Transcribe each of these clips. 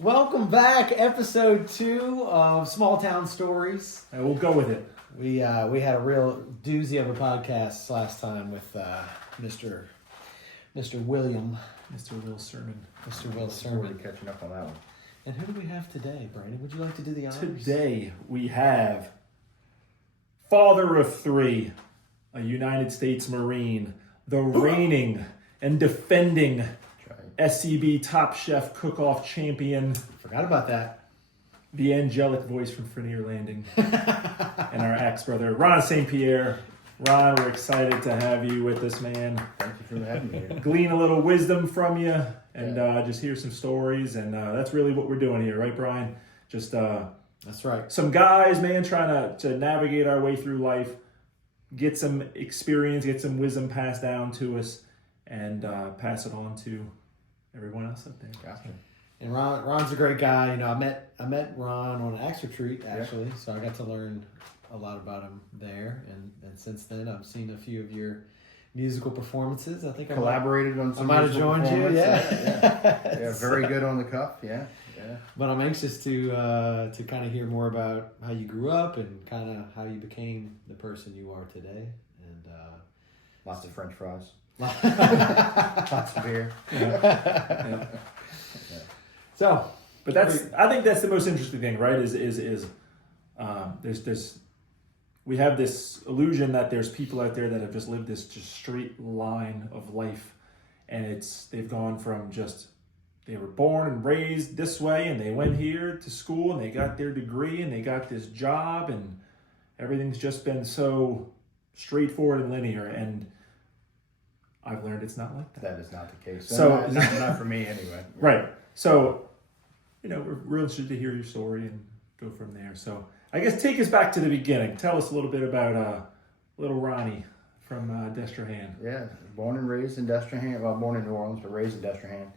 Welcome back, episode 2 of Small Town Stories. And we'll go with it. We had a real doozy of a podcast last time with Mr. William. Mr. Will Sermon. Mr. Will We're Sermon. catching up on that one. And who do we have today, Brandon? Would you like to do the honors? Today we have father of 3, a United States Marine, the reigning and defending SCB Top Chef Cookoff champion, Forgot about that. the angelic voice from Frenier Landing, and our ex-brother, Ron St. Pierre. Ron, we're excited to have you with us, man. Thank you for having me here. Glean a little wisdom from you and just hear some stories. And that's really what we're doing here, right, Brian? Just That's right. some guys, man, trying to navigate our way through life, get some experience, get some wisdom passed down to us, and pass it on to everyone else out there. Gotcha. And Ron's a great guy. You know, I met Ron on an Axe Retreat, actually, so I got to learn a lot about him there. And since then, I've seen a few of your musical performances. I think I Collaborated on some might have musical joined you, performance. Yeah, very good on the cuff. Yeah. But I'm anxious to kind of hear more about how you grew up and kind of how you became the person you are today. And Lots of French fries. lots Lots of beer. Yeah. So, But I think that's the most interesting thing, right? We have this illusion that there's people out there that have just lived this just straight line of life, and they've gone from they were born and raised this way, and they went here to school, and they got their degree, and they got this job, and everything's just been so straightforward and linear. And I've learned it's not like that. That is not the case. So- not for me anyway. Right. So, we're real interested to hear your story and go from there. So, I guess take us back to the beginning. Tell us a little bit about little Ronnie from Destrehan. Yeah, born and raised in Destrehan. Well, born in New Orleans, but raised in Destrehan.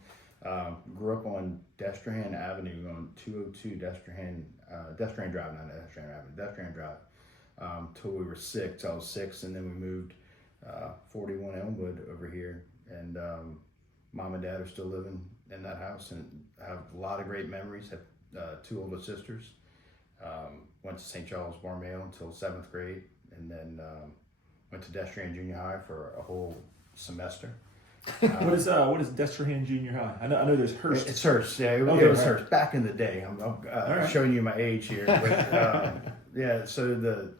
Grew up on Destrehan Avenue on 202 Destrehan Drive, not Destrehan Avenue, Destrehan Drive. Till we were 6. I was 6, and then we moved 41 Elmwood over here. And mom and dad are still living in that house, and I have a lot of great memories. Have 2 older sisters. Went to St. Charles Borromeo until 7th grade, and then went to Destrehan Junior High for a whole semester. What is Destrehan Junior High? I know there's Hearst. It's Hearst, yeah. It was Hearst back in the day. I'm right. showing you my age here, but yeah. So the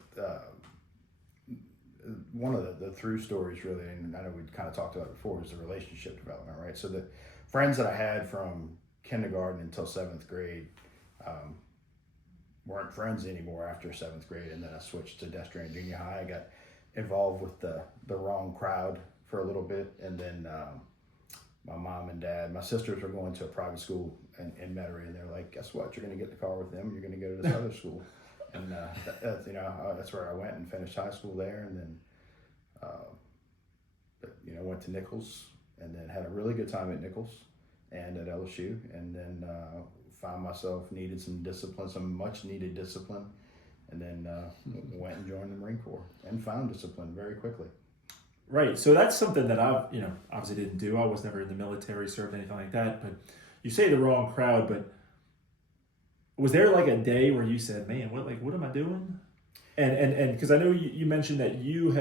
one of the through stories really, and I know we kind of talked about it before, is the relationship development, right? So the friends that I had from kindergarten until 7th grade weren't friends anymore after 7th grade, and then I switched to Destrehan Junior High. I got involved with the wrong crowd for a little bit, and then my mom and dad, my sisters were going to a private school in Metairie, and they're like, guess what, you're going to get in the car with them, you're going to go to this other school. And that's where I went and finished high school there, and then went to Nichols, and then had a really good time at Nichols and at LSU, and then found myself needed some discipline, some much needed discipline, and then went and joined the Marine Corps and found discipline very quickly. Right. So that's something that I've, obviously didn't do. I was never in the military, served anything like that. But you say the wrong crowd, but was there like a day where you said, man, what am I doing? And because I know you mentioned that you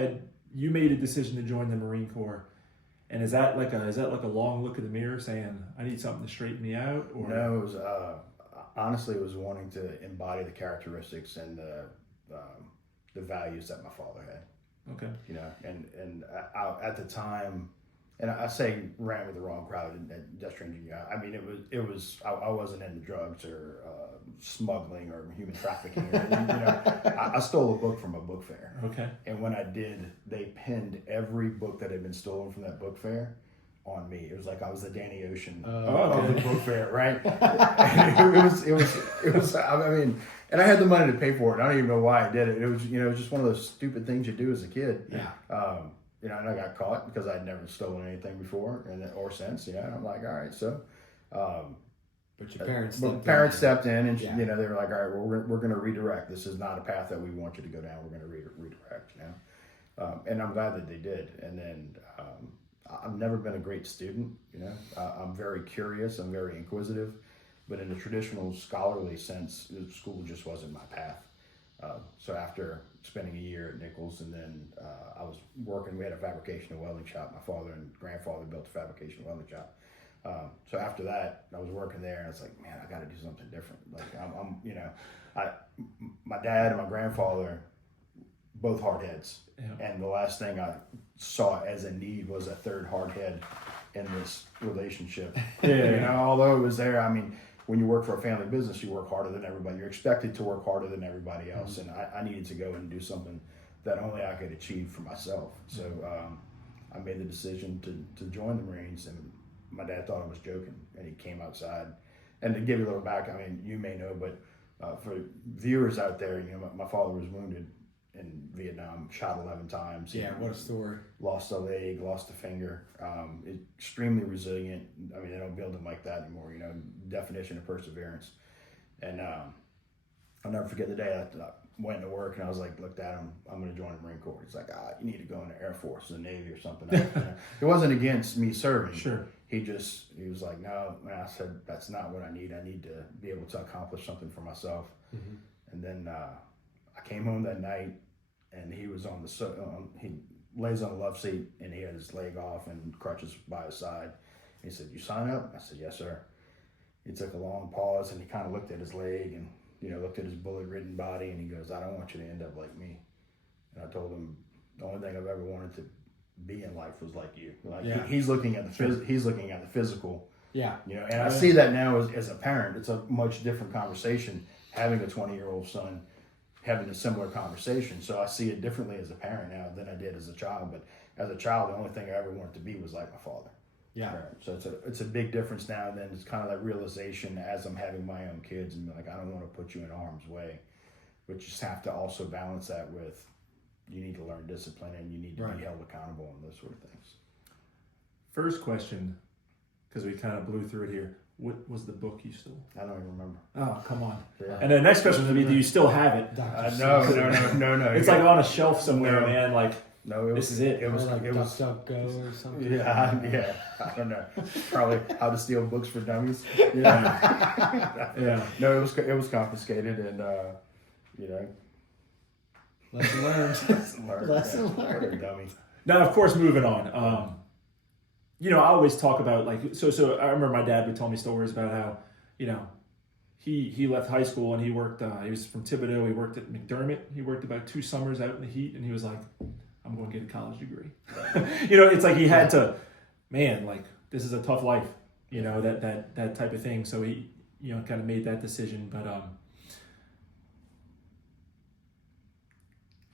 made a decision to join the Marine Corps. And is that like a long look in the mirror saying, I need something to straighten me out? Or no, it was honestly, it was wanting to embody the characteristics and the values that my father had. Okay. And I, at the time, and I say ran with the wrong crowd at Destrehan Junior. I mean, I wasn't into drugs or smuggling or human trafficking. I stole a book from a book fair. Okay. And when I did, they pinned every book that had been stolen from that book fair on me. It was like I was the Danny Ocean of the book fair, right? it was. I mean, and I had the money to pay for it. I don't even know why I did it. It was, just one of those stupid things you do as a kid. Yeah. And I got caught because I'd never stolen anything before or since. And I'm like, all right, so. But your parents stepped in, and they were like, all right, well, we're going to redirect. This is not a path that we want you to go down. We're going to redirect. And I'm glad that they did. And then I've never been a great student. I'm very curious. I'm very inquisitive. but in the traditional scholarly sense, school just wasn't my path. So after spending a year at Nichols, and then I was working, we had a fabrication and welding shop. My father and grandfather built a fabrication and welding shop. So after that, I was working there, and I was like, man, I got to do something different. Like my dad and my grandfather, both hard heads, and the last thing I saw as a need was a third hard head in this relationship. Although it was there, I mean, when you work for a family business, you work harder than everybody. You're expected to work harder than everybody else, and I needed to go and do something that only I could achieve for myself. So I made the decision to join the Marines, and my dad thought I was joking, and he came outside. And to give you a little back, I mean, you may know, but for viewers out there, my father was wounded in Vietnam, shot 11 times. Yeah, what a story. Lost a leg, lost a finger. Extremely resilient. I mean, they don't build them like that anymore, definition of perseverance. And I'll never forget the day I went to work, and I was like, looked at him, I'm going to join the Marine Corps. He's like, you need to go in the Air Force, the Navy or something. It wasn't against me serving. Sure. He was like, no. And I said, that's not what I need. I need to be able to accomplish something for myself. Mm-hmm. And then I came home that night, and he was he lays on the love seat, and he had his leg off and crutches by his side. He said, you sign up? I said, yes, sir. He took a long pause, and he kind of looked at his leg and, looked at his bullet-ridden body, and he goes, I don't want you to end up like me. And I told him, the only thing I've ever wanted to be in life was like you. Like he's looking at he's looking at the physical. Yeah. And I see that now as a parent. It's a much different conversation having a 20-year-old son having a similar conversation. So I see it differently as a parent now than I did as a child. But as a child, the only thing I ever wanted to be was like my father. Yeah. Right? So it's a big difference now. And then it's kind of that realization as I'm having my own kids, and like, I don't want to put you in harm's way, but you just have to also balance that with, you need to learn discipline, and you need to be held accountable and those sort of things. First question, because we kind of blew through it here. What was the book you stole? I don't even remember. Oh, come on. Yeah. And the next question would be, do you still have it? No. It's like on a shelf somewhere, man. Like, this is it. It was like DuckDuckGo or something. Yeah. I don't know. Probably How to Steal Books for Dummies. Yeah. No, it was confiscated, and Lesson learned. Lesson learned. What a dummy. Now, of course, moving on. I always talk about, like, so I remember my dad would tell me stories about how, he left high school and he worked, he was from Thibodeau, he worked at McDermott, he worked about 2 summers out in the heat, and he was like, I'm going to get a college degree. It's like he had to, man, like, this is a tough life, that type of thing. So he, kind of made that decision. But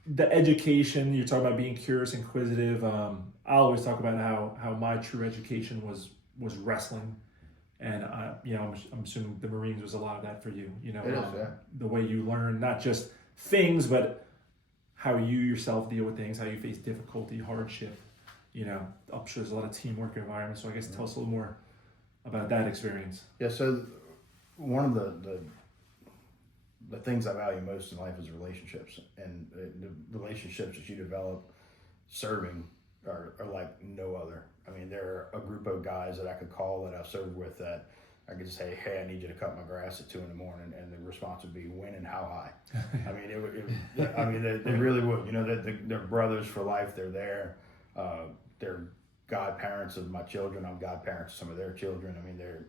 the education, you're talking about being curious, inquisitive. I always talk about how my true education was wrestling, and I'm assuming the Marines was a lot of that for you. It is, yeah. The way you learn not just things, but how you yourself deal with things, how you face difficulty, hardship. I'm sure there's a lot of teamwork environment. So I guess tell us a little more about that experience. Yeah. So one of the things I value most in life is relationships, and the relationships that you develop serving are like no other. I mean, there are a group of guys that I could call that I've served with that I could say, hey, I need you to cut my grass at 2 a.m, and the response would be, when and how high. I mean, they really would. They're brothers for life. They're there. They're godparents of my children. I'm godparents of some of their children. I mean, they're,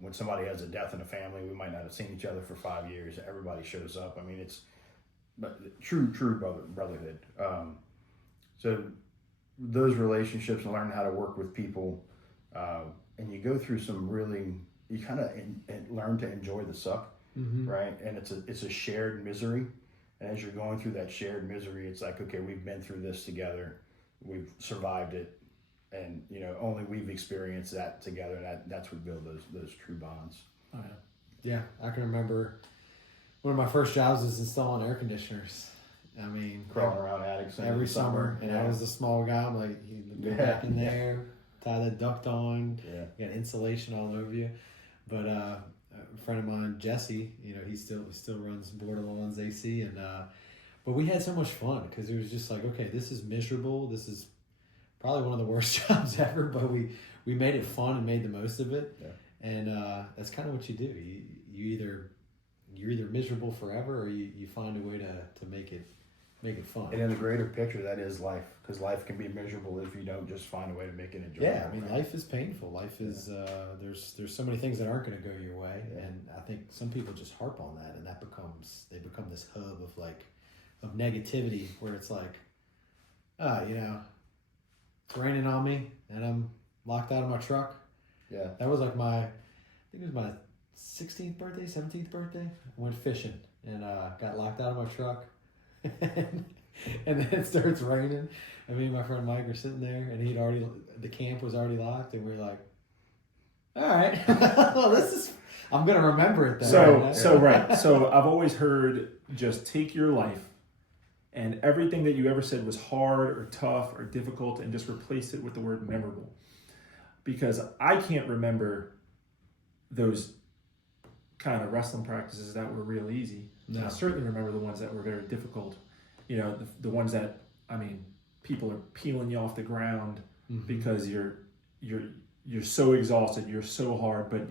when somebody has a death in a family, we might not have seen each other for 5 years. Everybody shows up. I mean, it's true brotherhood. So those relationships, and learning how to work with people, and you go through some you kind of learn to enjoy the suck, right? And it's a shared misery. And as you're going through that shared misery, it's like, okay, we've been through this together. We've survived it. And, only we've experienced that together. That's what build those true bonds. Oh, yeah. Yeah, I can remember one of my first jobs was installing air conditioners. I mean, Crawling around attics every summer. And I was the small guy. I'm like, you go back in there, tie the duct on, you got insulation all over you. But a friend of mine, Jesse, he still runs Borderlands AC, and but we had so much fun because it was just like, okay, this is miserable. This is probably one of the worst jobs ever, but we made it fun and made the most of it. Yeah. And that's kind of what you do. You're either miserable forever, or you find a way to make it fun. And in the greater picture, that is life, because life can be miserable if you don't just find a way to make it enjoyable. Yeah, I mean, life is painful. Life is there's so many things that aren't going to go your way, and I think some people just harp on that, and they become this hub of negativity, where it's like, it's raining on me, and I'm locked out of my truck. Yeah, that was like I think it was my 16th birthday, 17th birthday. I went fishing and got locked out of my truck. and then it starts raining. And me and my friend Mike are sitting there, and the camp was already locked, and we were like, all right, well, I'm going to remember it then. So I've always heard, just take your life and everything that you ever said was hard or tough or difficult, and just replace it with the word memorable. Because I can't remember those kind of wrestling practices that were real easy. No. I certainly remember the ones that were very difficult. The ones that, people are peeling you off the ground because you're so exhausted, you're so hard, but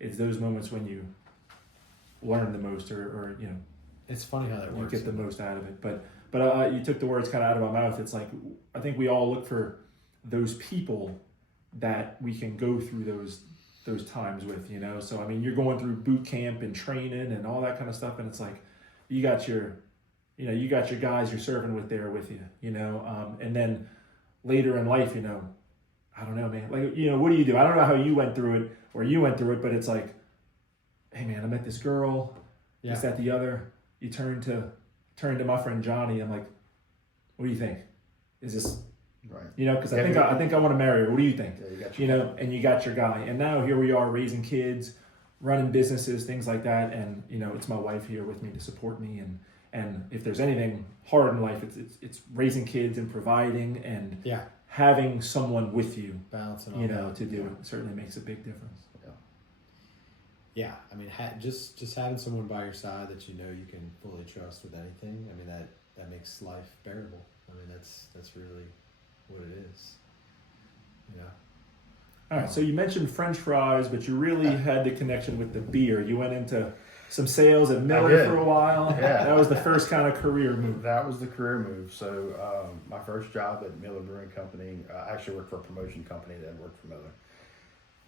it's those moments when you learn the most, or it's funny how that works. You get the most out of it. But you took the words kind of out of my mouth. It's like, I think we all look for those people that we can go through those times with, So you're going through boot camp and training and all that kind of stuff, and it's like you got your guys you're serving with there with you, and then later in life, I don't know, man. Like, what do you do? I don't know how you went through it, but it's like, hey, man, I met this girl. Yeah. Is that the other? You turn to my friend Johnny. I'm like, what do you think? Is this right? Because I think I want to marry her. What do you think? Yeah, and you got your guy. And now here we are raising kids, running businesses, things like that. And it's my wife here with me to support me. And if there's anything hard in life, it's raising kids and providing and having someone with you, balancing to do it. Certainly makes a big difference. Yeah, just having someone by your side that you can fully trust with anything. That makes life bearable. That's really what it is. All right, so you mentioned French fries, but you really had the connection with the beer. You went into some sales at Miller for a while. Yeah, that was the first kind of career move. That was the career move. So my first job at Miller Brewing Company, I actually worked for a promotion company that worked for Miller.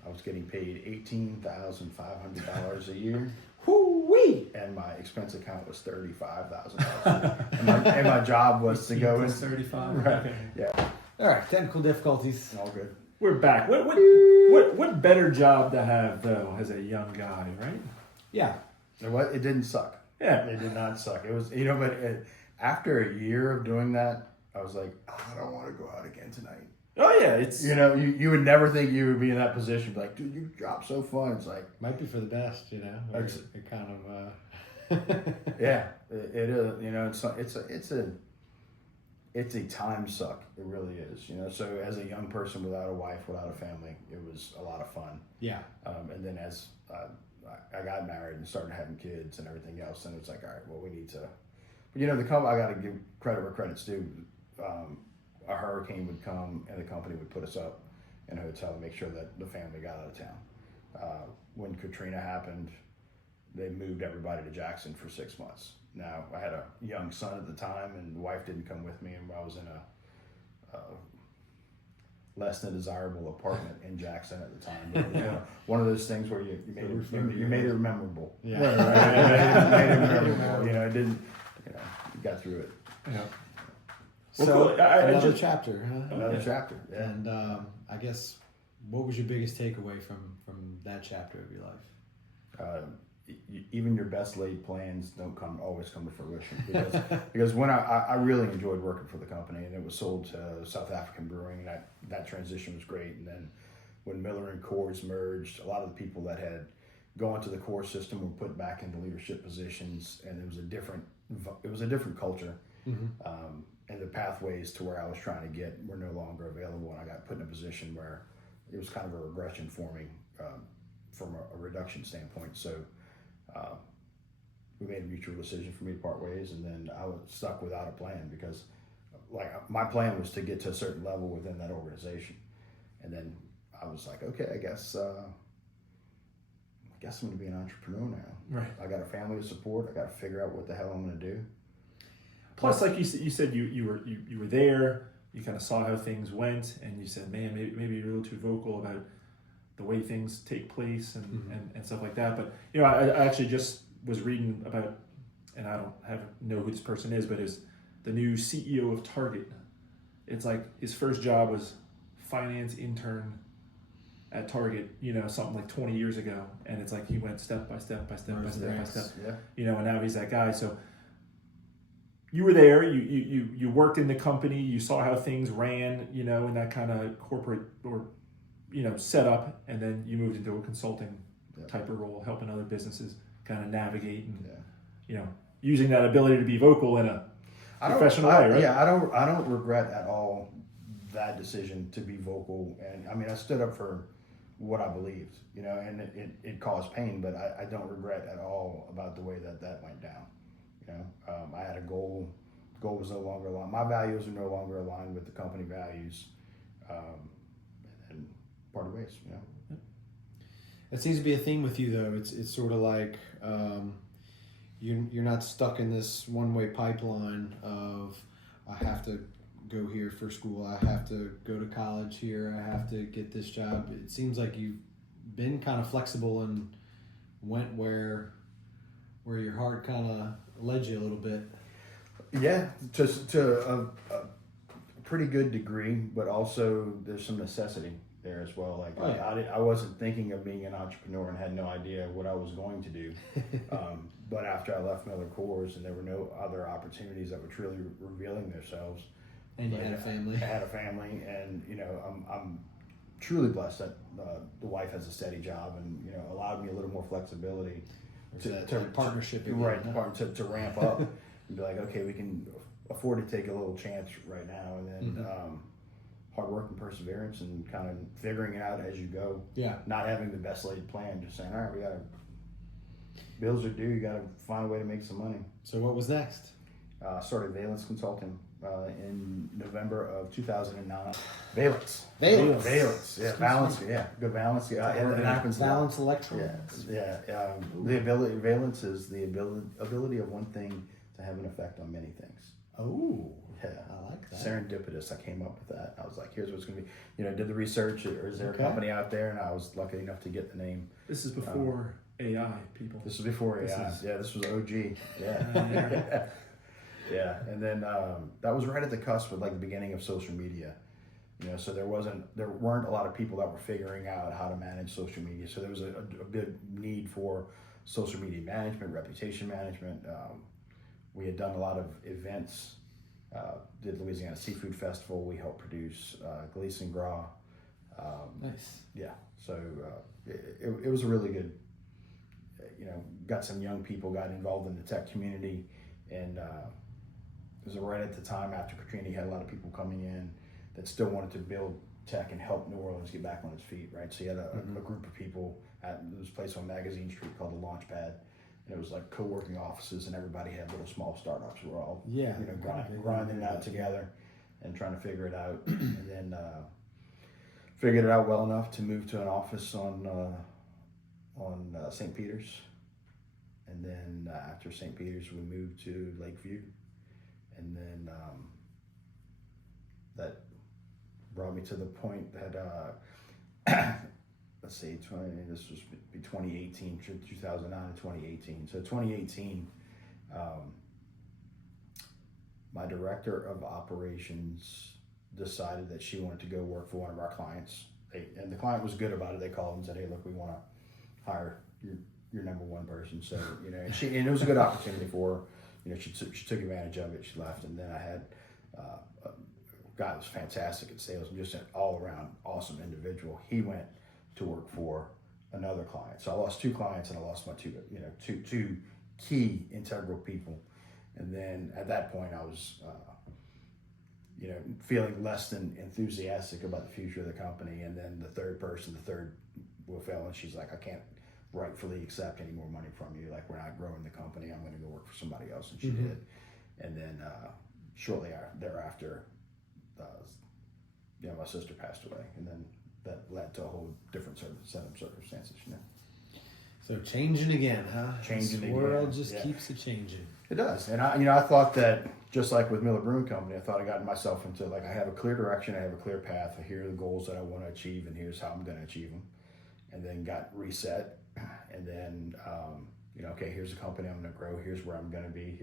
I was getting paid $18,500 a year. Whoo-wee! And my expense account was $35,000. and my job was to go in 35. Right. Okay. Yeah. All right, technical difficulties. All good. We're back. What better job to have though as a young guy, right? Yeah. You know what? It didn't suck. Yeah. It did not suck. It was, but after a year of doing that, I was like, I don't want to go out again tonight. Oh yeah, it's you would never think you would be in that position. Be like, dude, your job's so fun. It's like might be for the best, It kind of yeah, it is. It's a time suck. It really is. So as a young person without a wife, without a family, it was a lot of fun. Yeah. And then as I got married and started having kids and everything else, and it's like, all right, well, we need to. But the company, I got to give credit where credit's due. A hurricane would come and the company would put us up in a hotel and make sure that the family got out of town. When Katrina happened, they moved everybody to Jackson for 6 months. Now, I had a young son at the time, and the wife didn't come with me, and I was in a less than desirable apartment in Jackson at the time. But, one of those things where you made it memorable. Yeah. Made it memorable. It didn't. You got through it. Yeah. So another chapter, huh? Another chapter, yeah. And I guess, what was your biggest takeaway from that chapter of your life? Even your best laid plans don't always come to fruition, because when I really enjoyed working for the company, and it was sold to South African Brewing, and that transition was great. And then when Miller and Coors merged, a lot of the people that had gone to the Coors system were put back into leadership positions, and it was a different culture. Mm-hmm. And the pathways to where I was trying to get were no longer available, and I got put in a position where it was kind of a regression for me from a reduction standpoint. So we made a mutual decision for me to part ways, and then I was stuck without a plan, because my plan was to get to a certain level within that organization. And then I was like, okay, I guess guess I'm going to be an entrepreneur now. Right. I got a family to support. I got to figure out what the hell I'm going to do. Plus, like you said, you were there. You kind of saw how things went, and you said, "Man, maybe you're a little too vocal about the way things take place and stuff like that." But I actually just was reading about, and I don't know who this person is, but is the new CEO of Target. It's like his first job was finance intern at Target, something like 20 years ago, and it's like he went step by step by step by step by step. Yeah. And now he's that guy. So you were there, you worked in the company, you saw how things ran, in that kind of corporate or setup, and then you moved into a consulting type of role, helping other businesses kind of navigate and using that ability to be vocal in a professional way, right? Yeah, I don't regret at all that decision to be vocal, and I mean I stood up for what I believed, and it caused pain, but I don't regret at all about the way that went down. I had a goal. The goal was no longer aligned. My values are no longer aligned with the company values, and parted ways. It seems to be a theme with you, though. It's sort of like you're not stuck in this one-way pipeline of I have to go here for school, I have to go to college here, I have to get this job. It seems like you've been kind of flexible and went where your heart kind of led you a little bit. Yeah, to a pretty good degree, but also there's some necessity there as well. Like I wasn't thinking of being an entrepreneur and had no idea what I was going to do. But after I left Miller Coors and there were no other opportunities that were truly revealing themselves. And you had a family. I had a family, and I'm truly blessed that the wife has a steady job and allowed me a little more flexibility to partnership. To ramp up and be like, okay, we can afford to take a little chance right now, and then hard work and perseverance and kind of figuring it out as you go. Yeah. Not having the best laid plan, just saying, all right, we got bills are due. You got to find a way to make some money. So what was next? Started Valence Consulting in November of 2009. Valence. Yeah, Valence. Yeah, good Valence. Yeah, it happens. Valence Electronics. Yeah. Valence is the ability of one thing to have an effect on many things. Oh, yeah, I like that. Serendipitous. I came up with that. I was like, here's what's going to be. Did the research. Or is there a company out there? And I was lucky enough to get the name. This is before AI, people. This was before AI. This was OG. Yeah. Yeah, and then that was right at the cusp of like the beginning of social media, so there weren't a lot of people that were figuring out how to manage social media. So there was a big need for social media management, reputation management. We had done a lot of events, did Louisiana Seafood Festival. We helped produce Gleason Gras. Nice. Yeah, so it was a really good, got some young people, got involved in the tech community, and it was right at the time after Katrina. You had a lot of people coming in that still wanted to build tech and help New Orleans get back on its feet, right? So you had a group of people at this place on Magazine Street called the Launchpad, and it was like co-working offices, and everybody had little small startups. We were all grinding out together and trying to figure it out, and then figured it out well enough to move to an office on St. Peter's, and then after St. Peter's we moved to Lakeview. And then that brought me to the point that, let's see, this was 2018, 2009 to 2018. So 2018, my director of operations decided that she wanted to go work for one of our clients. And the client was good about it. They called and said, hey, look, we want to hire your number one person. So, and it was a good opportunity for her. She took advantage of it. She left, and then I had a guy that was fantastic at sales and just an all-around awesome individual. He went to work for another client. So I lost two clients, and I lost my two key integral people. And then at that point, I was feeling less than enthusiastic about the future of the company. And then the third will fail, and she's like, I can't rightfully accept any more money from you. Like, we're not growing the company. I'm going to go work for somebody else. And she did. And then shortly thereafter, my sister passed away. And then that led to a whole different set of circumstances, So changing again, huh? Changing The again, world just yeah. keeps it changing. It does. And I thought that just like with Miller Brewing Company, I thought I got myself into like, I have a clear direction, I have a clear path, here are the goals that I want to achieve, and here's how I'm going to achieve them. And then got reset. And then, okay, here's a company I'm going to grow. Here's where I'm going to be.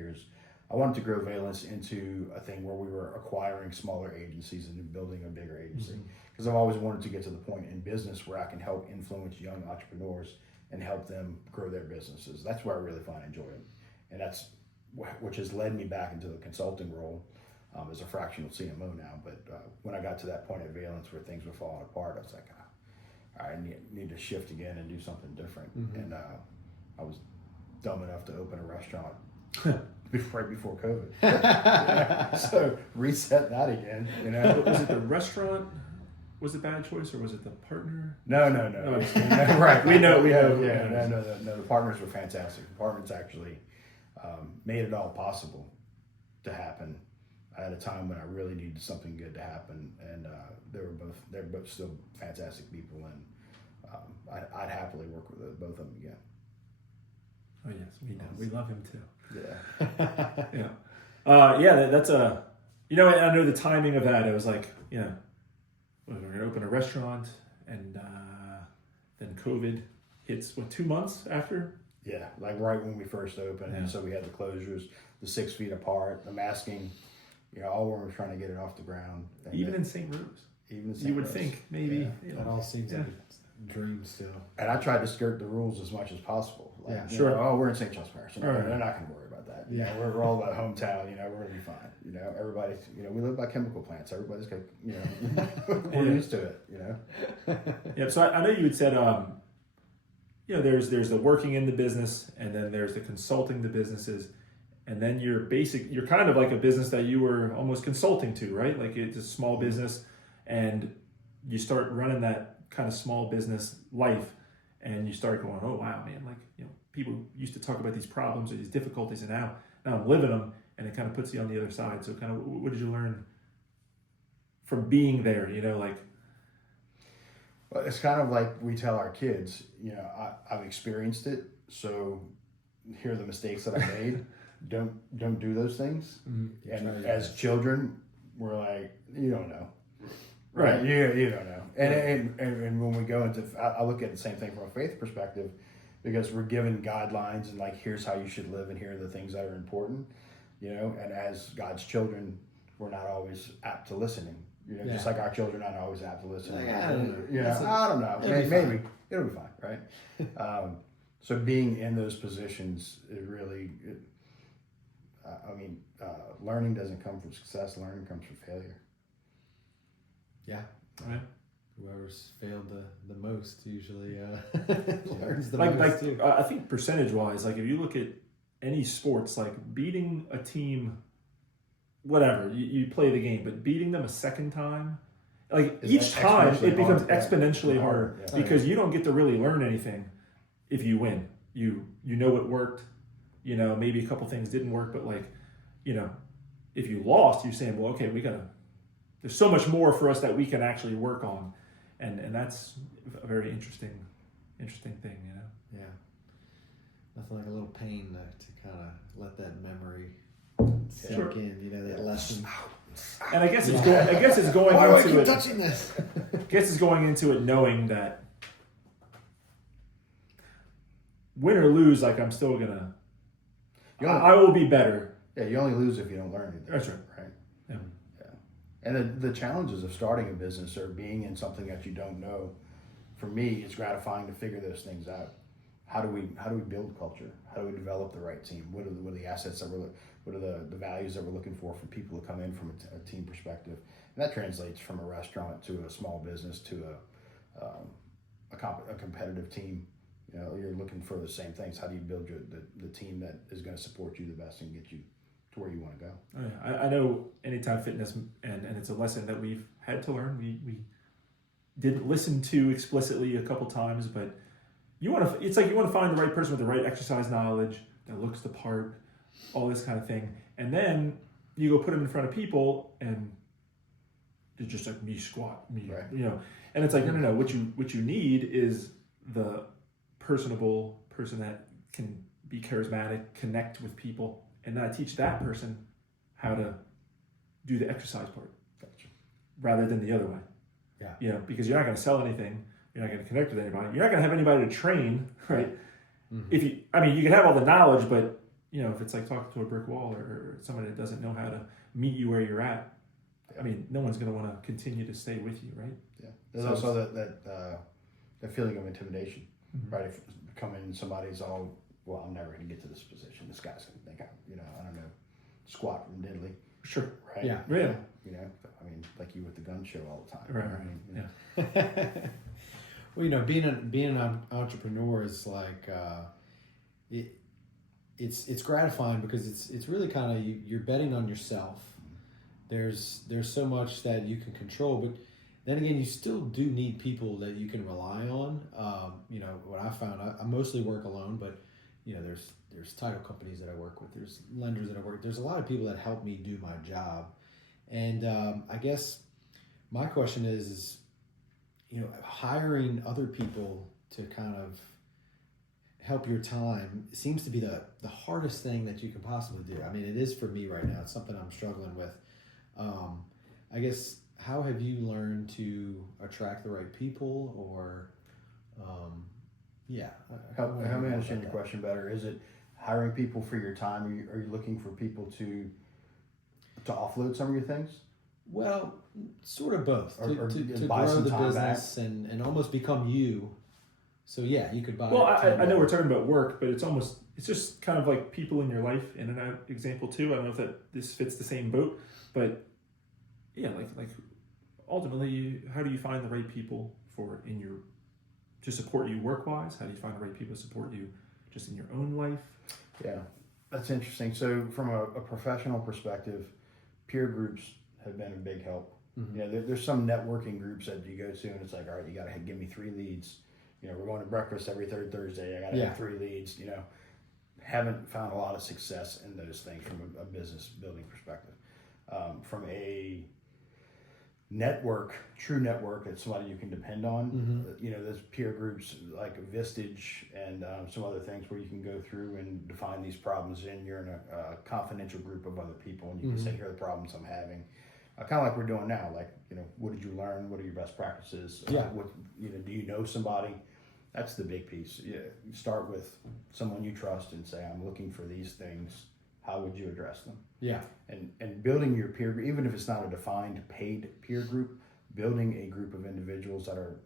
I wanted to grow Valence into a thing where we were acquiring smaller agencies and building a bigger agency. Because I've always wanted to get to the point in business where I can help influence young entrepreneurs and help them grow their businesses. That's where I really find enjoyment. And that's which has led me back into the consulting role as a fractional CMO now. But when I got to that point at Valence where things were falling apart, I was like, I need to shift again and do something different. And I was dumb enough to open a restaurant right before COVID. So reset that again, Was it the restaurant? Was it bad choice, or was it the partner? No. Right. We know. Yeah. No. The partners were fantastic. The partners actually made it all possible to happen at a time when I really needed something good to happen, and they're both still fantastic people, and I'd happily work with both of them again. Oh yes, we know. We love him too. Yeah. Yeah. That's a. I know the timing of that. It was like, we're going to open a restaurant, and then COVID hits, 2 months after? Yeah, like right when we first opened. Yeah. And so we had the closures, the 6 feet apart, the masking, all when we were trying to get it off the ground. And Even in St. Rose. Even in St. You would Rose. think, maybe. Yeah. That all seems like a dream still. And I tried to skirt the rules as much as possible. Like, Yeah, sure. We're in St. Charles Parish. Right. They're not going to worry about that. Yeah. We're all about hometown. We're going to be fine. Everybody's, we live by chemical plants. Everybody's got, we're used to it, Yeah, so I know you had said, there's the working in the business, and then there's the consulting the businesses, and then you're kind of like a business that you were almost consulting to, right? Like it's a small business, and you start running that kind of small business life, and you start going, oh wow, man, people used to talk about these problems or these difficulties, and now I'm living them, and it kind of puts you on the other side. So kind of, what did you learn from being there? Well, it's kind of like we tell our kids, I've experienced it, so here are the mistakes that I made. Don't do those things. Mm-hmm. And as children, we're like, you don't know. Right. You don't know. And when we go into, I look at the same thing from a faith perspective, because we're given guidelines and like, here's how you should live, and here are the things that are important, and as God's children, we're not always apt to listening. Just like our children are not always apt to listen. I don't know. I don't know. Maybe it'll be fine, right? So being in those positions, it really, learning doesn't come from success. Learning comes from failure. Yeah. Right. Whoever's failed the most usually learns the Like most too. I think percentage-wise, like if you look at any sports, like beating a team, whatever, you play the game, but beating them a second time, like each time it becomes exponentially harder because you don't get to really learn anything if you win. You know what worked, maybe a couple things didn't work, but if you lost, you're saying, well, okay, there's so much more for us that we can actually work on, and that's a very interesting thing, Yeah. Nothing like a little pain to kind of let that memory sink Sure. in, that lesson. And I guess it's going Why do I into keep it. touching this? I guess it's going into it knowing that win or lose, like I'm still gonna. I will be better. Yeah, you only lose if you don't learn anything. That's right. Right. Yeah. And the challenges of starting a business or being in something that you don't know, for me, it's gratifying to figure those things out. How do we build culture? How do we develop the right team? What are the assets that what are the values that we're looking for people to come in from a team perspective? And that translates from a restaurant to a small business to a competitive team. You're looking for the same things. How do you build the team that is going to support you the best and get you to where you want to go? Oh, yeah. I know Anytime Fitness, and it's a lesson that we've had to learn. We didn't listen to explicitly a couple times, but it's like you want to find the right person with the right exercise knowledge that looks the part, all this kind of thing, and then you go put them in front of people, and they're just like me squat, me, right. And it's like no. What you need is the personable person that can be charismatic, connect with people, and then I teach that person how to do the exercise part. Gotcha. Rather than the other way. Yeah. Because you're not going to sell anything. You're not going to connect with anybody. You're not going to have anybody to train, right? Mm-hmm. If you can have all the knowledge, but if it's like talking to a brick wall or somebody that doesn't know how to meet you where you're at, no one's going to want to continue to stay with you, right? Yeah. There's also that feeling of intimidation, right? If you come in, somebody's all, well, I'm never going to get to this position. This guy's going to think I don't know, squat from diddly. Sure. Right. Yeah. Like you with the gun show all the time. Right. Well, being an entrepreneur is like it's gratifying because it's really kind of you're betting on yourself. There's so much that you can control, but then again, you still do need people that you can rely on. What I found, I mostly work alone, but there's title companies that I work with. There's lenders that I work with. There's a lot of people that help me do my job. And I guess my question is hiring other people to kind of help your time seems to be the hardest thing that you can possibly do. I mean, it is for me right now. It's something I'm struggling with. I guess, how have you learned to attract the right people or, Help me understand your question better. Is it hiring people for your time? Are you looking for people to offload some of your things? Well, sort of both. Or to buy grow some the time business and almost become you. So yeah, you could buy. Well, I know we're talking about work, but it's just kind of like people in your life in an example too. I don't know if that this fits the same boat, but yeah, like ultimately, how do you find the right people to support you work wise? How do you find the right people to support you just in your own life? Yeah, that's interesting. So from a professional perspective, peer groups have been a big help. Mm-hmm. There's some networking groups that you go to and it's like, all right, you got to give me 3 leads. We're going to breakfast every third Thursday. I got to have 3 leads. Haven't found a lot of success in those things from a business building perspective. From a true network, it's somebody you can depend on. There's peer groups like Vistage and some other things where you can go through and define these problems and you're in a confidential group of other people and you can say, here are the problems I'm having. Kind of like we're doing now, like, what did you learn? What are your best practices? Do you know somebody? That's the big piece. You start with someone you trust and say, I'm looking for these things. How would you address them? Yeah. And building your peer group, even if it's not a defined paid peer group, building a group of individuals that are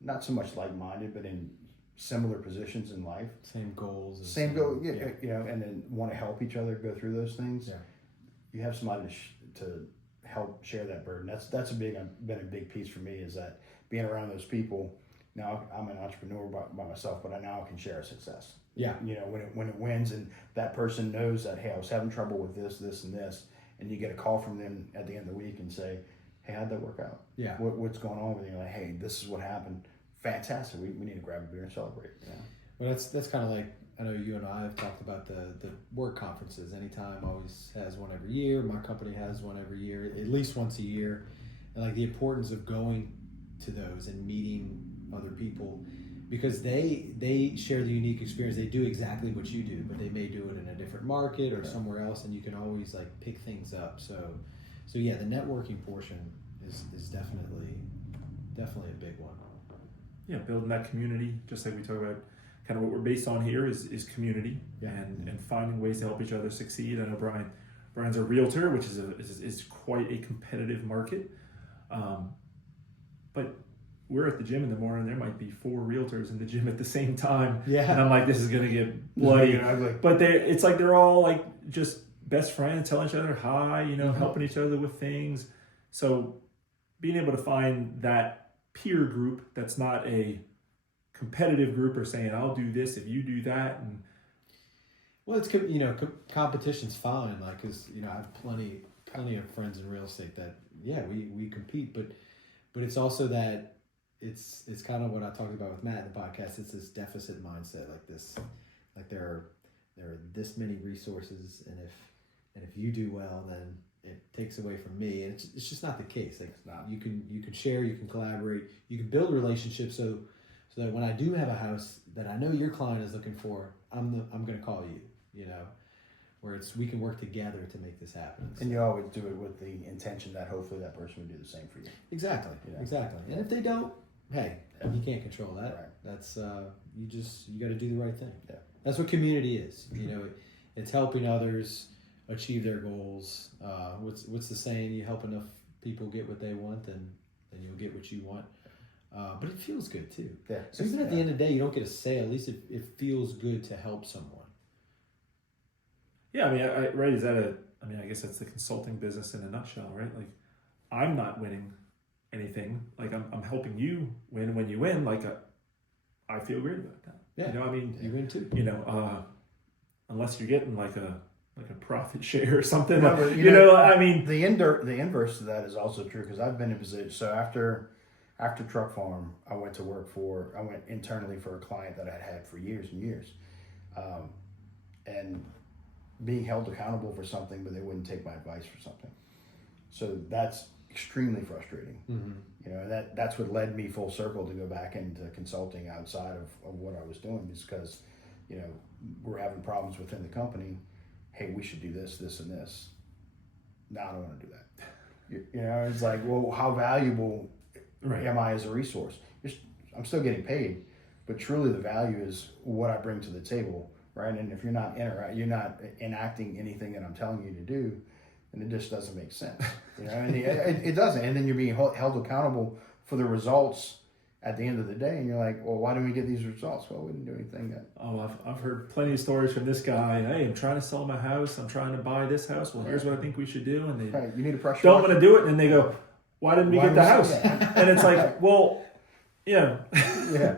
not so much like-minded, but in similar positions in life. Same goals. Same goal, and then want to help each other go through those things. Yeah. You have somebody to help share that burden. That's been a big piece for me, is that being around those people. Now I'm an entrepreneur by myself, but I now can share success. Yeah. When it wins and that person knows that, hey, I was having trouble with this, and this, and you get a call from them at the end of the week and say, hey, how'd that work out? Yeah. What's going on with you? You're like, hey, this is what happened. Fantastic. We need to grab a beer and celebrate. Yeah. Well, that's kind of like, I know you and I have talked about the work conferences. Anytime always has one every year. My company has one every year, at least once a year. And like the importance of going to those and meeting other people, because they share the unique experience. They do exactly what you do, but they may do it in a different market or somewhere else, and you can always like pick things up. So yeah, the networking portion is definitely a big one. Yeah, building that community, just like we talk about. Kind of what we're based on here is community and finding ways to help each other succeed. I know Brian's a realtor, which is quite a competitive market, but we're at the gym in the morning. There might be 4 realtors in the gym at the same time. Yeah. And I'm like, this is going to get bloody. But it's like they're all like just best friends, telling each other hi, helping each other with things. So being able to find that peer group that's not a competitive group or saying, I'll do this if you do that. And well, it's, competition's fine. Like, cause I have plenty of friends in real estate that, we compete, but it's also that it's kind of what I talked about with Matt in the podcast. It's this deficit mindset, like there are this many resources, and if you do well, then it takes away from me, and it's just not the case. Like, you can share, you can collaborate, you can build relationships, so so that when I do have a house that I know your client is looking for, I'm going to call you, you know, where we can work together to make this happen. And you always do it with the intention that hopefully that person would do the same for you. Exactly. Yeah. Exactly. And if they don't, hey, Yeah. you can't control that. Right. That's you got to do the right thing. Yeah. That's what community is. You know, it's helping others achieve their goals. What's the saying? You help enough people get what they want, then you'll get what you want. But it feels good too. Yeah. So even at the end of the day, you don't get a say. At least it feels good to help someone. Yeah, I mean, right? Is that I guess that's the consulting business in a nutshell, right? Like, I'm not winning anything. Like, I'm helping you win. When you win, like, I feel great about that. Yeah. You know, I mean, You win too. you know, unless you're getting like a profit share or something. No, Like, but, you know, I mean, the inverse to that is also true, because I've been in position. So after Truck Farm, I went internally for a client that I had for years and years, and being held accountable for something, but they wouldn't take my advice for something. So that's extremely frustrating. Mm-hmm. You know, that's what led me full circle to go back into consulting outside of what I was doing, is because, you know, we're having problems within the company. Hey, we should do this, this, and this. No, I don't want to do that. You know, it's like, well, how valuable right. am I as a resource? I'm still getting paid, but truly the value is what I bring to the table, right? And if you're not enacting anything that I'm telling you to do, then it just doesn't make sense. You know, and it doesn't. And then you're being held accountable for the results at the end of the day, and you're like, well, why didn't we get these results? Well, we didn't do anything that. Oh, I've heard plenty of stories from this guy. Hey, I'm trying to sell my house. I'm trying to buy this house. Well, here's what I think we should do. And they Right, you need a pressure. don't want to do it. And they go, why didn't we get the house? And it's like, well, yeah. Yeah.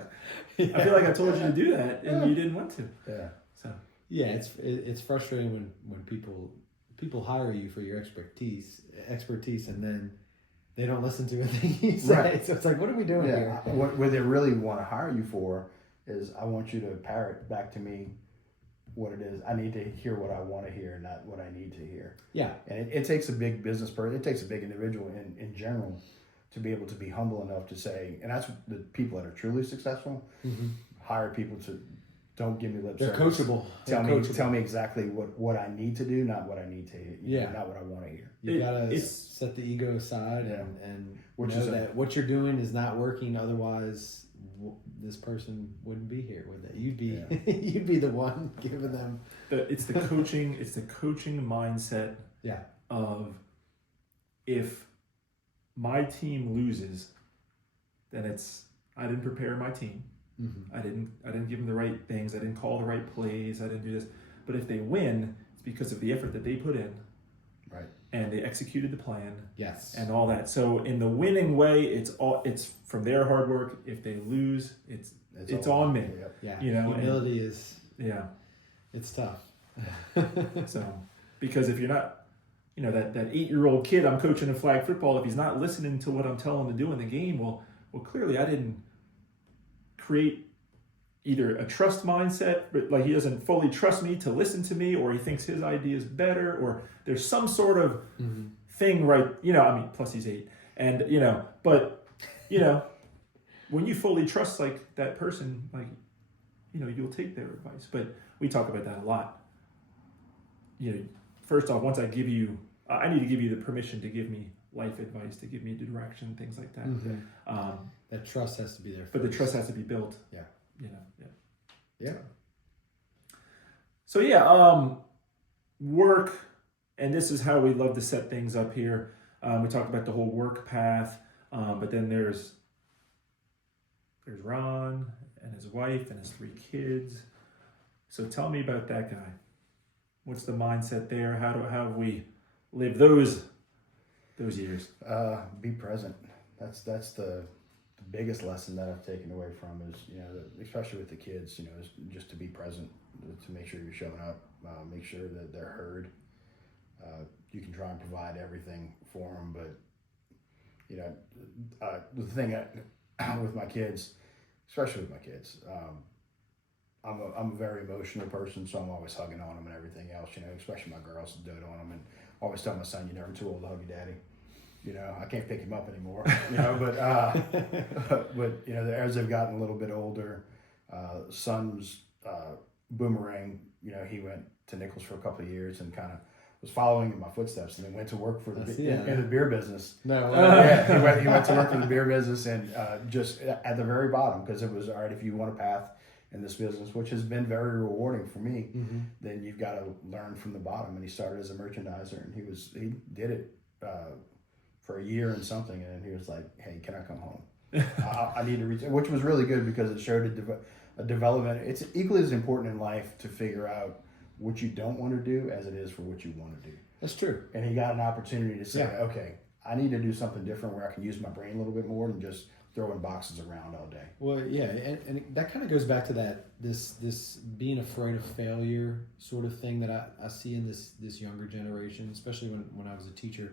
I feel like I told you to do that, and you didn't want to. Yeah. So Yeah, it's frustrating when people hire you for your expertise, and then they don't listen to anything you say. Right. So it's like, what are we doing here? What they really want to hire you for is, I want you to parrot back to me what it is. I need to hear what I want to hear, not what I need to hear. Yeah. And it takes a big business person, it takes a big individual in general to be able to be humble enough to say, and that's the people that are truly successful, hire people to, don't give me lip They're service. coachable. Tell me exactly what I need to do, not what I need to hear, not what I want to hear. You gotta set the ego aside and know that what you're doing is not working. Otherwise, this person wouldn't be here, would they? You'd be you'd be the one giving them. it's the coaching. It's the coaching mindset. Yeah. Of, if my team loses, then it's, I didn't prepare my team. Mm-hmm. I didn't give them the right things. I didn't call the right plays. I didn't do this. But if they win, it's because of the effort that they put in. Right. And they executed the plan. Yes. And all that. So in the winning way, it's from their hard work. If they lose, it's on me. Yep. Yeah. You know, humility is. Yeah. It's tough. So, because if you're not, you know, that 8-year-old kid I'm coaching in flag football, if he's not listening to what I'm telling him to do in the game, well, clearly I didn't create either a trust mindset, but like he doesn't fully trust me to listen to me, or he thinks his idea is better, or there's some sort of thing, right? You know, I mean, plus he's 8, and you know, but you know, when you fully trust like that person, like, you know, you'll take their advice. But we talk about that a lot. You know, first off, once I need to give you the permission to give me life advice, to give me direction, things like that. Mm-hmm. That trust has to be there. But the trust has to be built. Yeah. You know. Yeah. So work, and this is how we love to set things up here. We talked about the whole work path, but then there's Ron and his wife and his 3 kids. So tell me about that guy. What's the mindset there? How have we lived those years? Be present. That's the biggest lesson that I've taken away from is, you know, especially with the kids, you know, is just to be present, to make sure you're showing up, make sure that they're heard. You can try and provide everything for them, but, you know, the thing with my kids, especially with my kids, I'm a very emotional person, so I'm always hugging on them and everything else, you know, especially my girls dote on them, and always tell my son, you're never too old to hug your daddy. You know, I can't pick him up anymore. You know, but you know, as they've gotten a little bit older, son's Boomerang. You know, he went to Nichols for a couple of years and kind of was following in my footsteps, and then went to work for in the beer business. No, yeah, he went to work for the beer business, and just at the very bottom, because it was all right. If you want a path in this business, which has been very rewarding for me, then you've got to learn from the bottom. And he started as a merchandiser, and he did it for a year and something, and then he was like, "Hey, can I come home? I need to reach," which was really good because it showed a development. It's equally as important in life to figure out what you don't want to do as it is for what you want to do. That's true. And he got an opportunity to say, okay, I need to do something different where I can use my brain a little bit more than just throwing boxes around all day. Well, yeah, and that kind of goes back to that this being afraid of failure sort of thing that I see in this younger generation, especially when I was a teacher.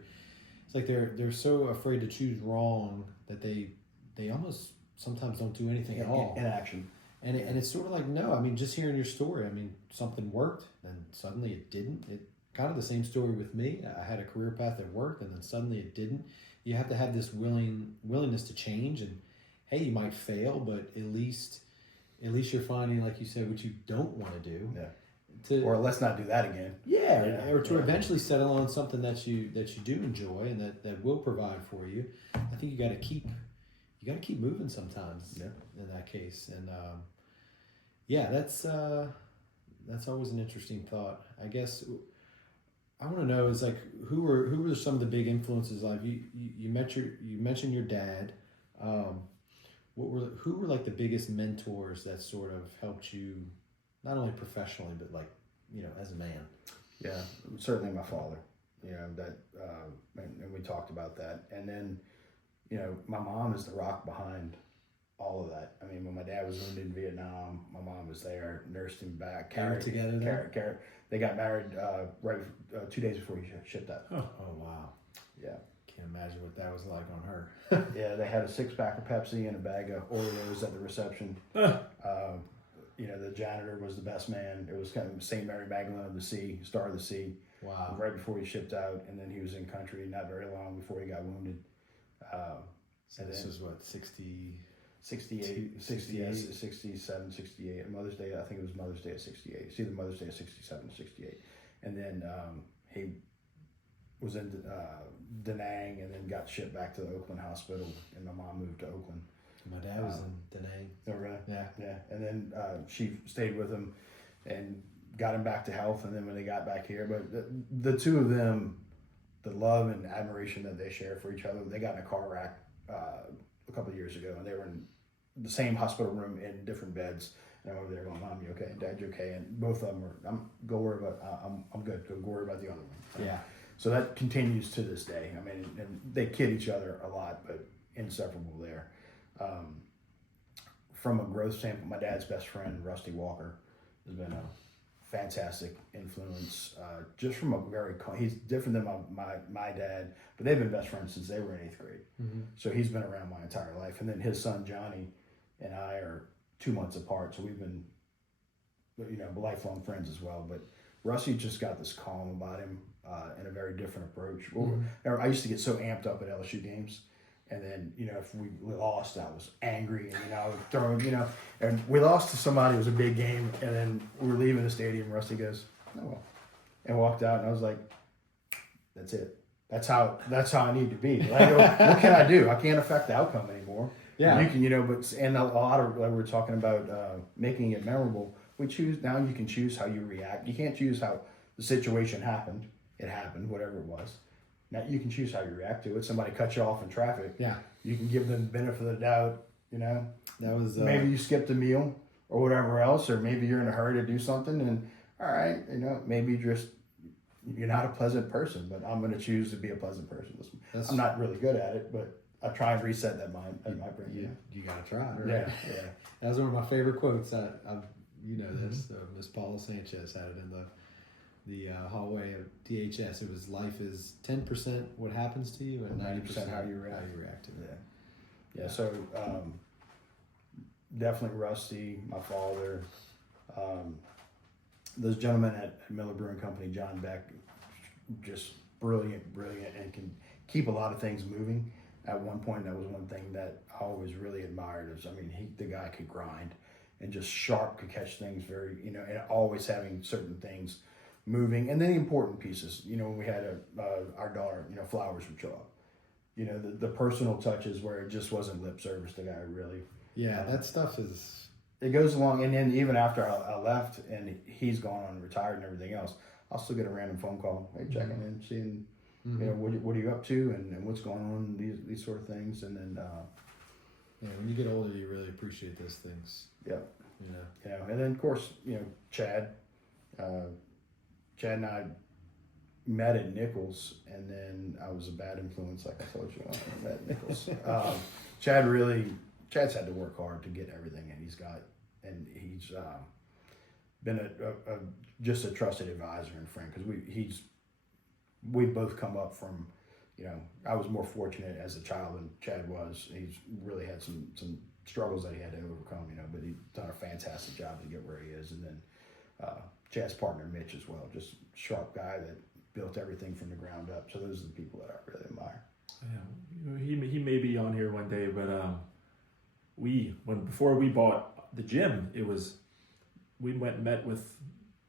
It's like they're so afraid to choose wrong that they almost sometimes don't do anything at all. In action. And it's sort of like, no, I mean, just hearing your story, I mean, something worked, then suddenly it didn't. It kind of the same story with me. I had a career path that worked, and then suddenly it didn't. You have to have this willingness to change, and hey, you might fail, but at least you're finding, like you said, what you don't want to do. Yeah. Or let's not do that again. Yeah. Or to eventually settle on something that you do enjoy and that will provide for you. I think you got to keep moving sometimes. Yeah. In that case, and that's always an interesting thought. I guess I want to know is like who were some of the big influences? Like you mentioned your dad. Who were like the biggest mentors that sort of helped you, not only professionally but like, you know, as a man? Yeah, certainly my father. You know that, and we talked about that. And then, you know, my mom is the rock behind all of that. I mean, when my dad was wounded in Vietnam, my mom was there, nursed him back. Carried together there? They got married right 2 days before he shipped out. Oh wow. Yeah. Can't imagine what that was like on her. Yeah, they had a 6-pack of Pepsi and a bag of Oreos at the reception. You know, the janitor was the best man. It was kind of St. Mary Magdalene of the Sea, Star of the Sea. Wow. Right before he shipped out, and then he was in country not very long before he got wounded. So this was what, 68, 67, 68. Mother's Day, I think it was Mother's Day at 68. It's either Mother's Day at 67 or 68. And then he was in Da Nang and then got shipped back to the Oakland hospital, and my mom moved to Oakland. My dad was in Da Nang. Oh, really? Yeah. Yeah. And then she stayed with him and got him back to health, and then when they got back here, but the two of them, the love and admiration that they share for each other, they got in a car wreck a couple of years ago, and they were in the same hospital room in different beds. And I'm over there going, "Mom, you okay? Dad, you okay?" And both of them are, go worry about, I'm good. Go worry about the other one. Yeah. So that continues to this day. I mean, and they kid each other a lot, but inseparable there. From a growth standpoint, my dad's best friend, Rusty Walker, has been a fantastic influence. Just from a he's different than my dad, but they've been best friends since they were in 8th grade. Mm-hmm. So he's been around my entire life. And then his son Johnny and I are 2 months apart, so we've been, you know, lifelong friends as well. But Rusty just got this calm about him and a very different approach. Mm-hmm. I used to get so amped up at LSU games. And then, you know, if we lost, I was angry, and, you know, I would throw, you know, and we lost to somebody. It was a big game. And then we were leaving the stadium. Rusty goes, "Oh, well," and walked out. And I was like, "That's it. That's how I need to be." Like, what can I do? I can't affect the outcome anymore. Yeah. You can, you know, but, and a lot of, like we were talking about making it memorable. Now you can choose how you react. You can't choose how the situation happened. It happened, whatever it was. Now you can choose how you react to it. Somebody cuts you off in traffic. Yeah. You can give them the benefit of the doubt, you know. That was maybe you skipped a meal or whatever else, or maybe you're in a hurry to do something, and all right, you know, maybe you're not a pleasant person, but I'm going to choose to be a pleasant person. I'm not really good at it, but I try and reset that mind in my brain. You got to try, right? Yeah. That was one of my favorite quotes. You know this. Miss Paula Sanchez had it in the hallway of DHS. It was, life is 10% what happens to you and 90% how you react to it. Yeah. So definitely Rusty, my father, those gentlemen at Miller Brewing Company, John Beck, just brilliant, and keep a lot of things moving. At one point, that was one thing that I always really admired. The guy could grind and just sharp, could catch things very, and always having certain things moving. And then the important pieces, when we had our daughter, flowers would show up. The personal touches where it just wasn't lip service. The guy really. Yeah, that stuff is. It goes along, and then even after I left and he's gone on, retired and everything else, I'll still get a random phone call, hey, checking in, seeing, what are you up to and what's going on, these sort of things. And then, when you get older, you really appreciate those things. Yep. And then of course, Chad and I met at Nichols, and then I was a bad influence, like I told you, when I met at Nichols. Chad's had to work hard to get everything, and he's been just a trusted advisor and friend, because we both come up from, I was more fortunate as a child than Chad was. He's really had some struggles that he had to overcome, but he's done a fantastic job to get where he is. And then Chad's partner Mitch as well, just sharp guy that built everything from the ground up. So those are the people that I really admire. Yeah, he may be on here one day, but before we bought the gym, we went and met with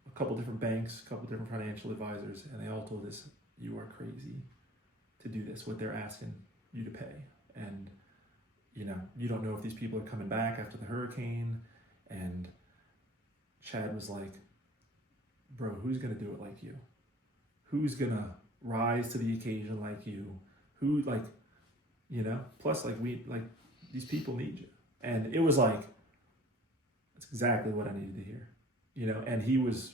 a couple different banks, a couple different financial advisors, and they all told us, you are crazy to do this, what they're asking you to pay. And you don't know if these people are coming back after the hurricane. And Chad was like, bro, who's gonna do it like you? Who's gonna rise to the occasion like you? Who, plus these people need you. And it was like, that's exactly what I needed to hear, and he was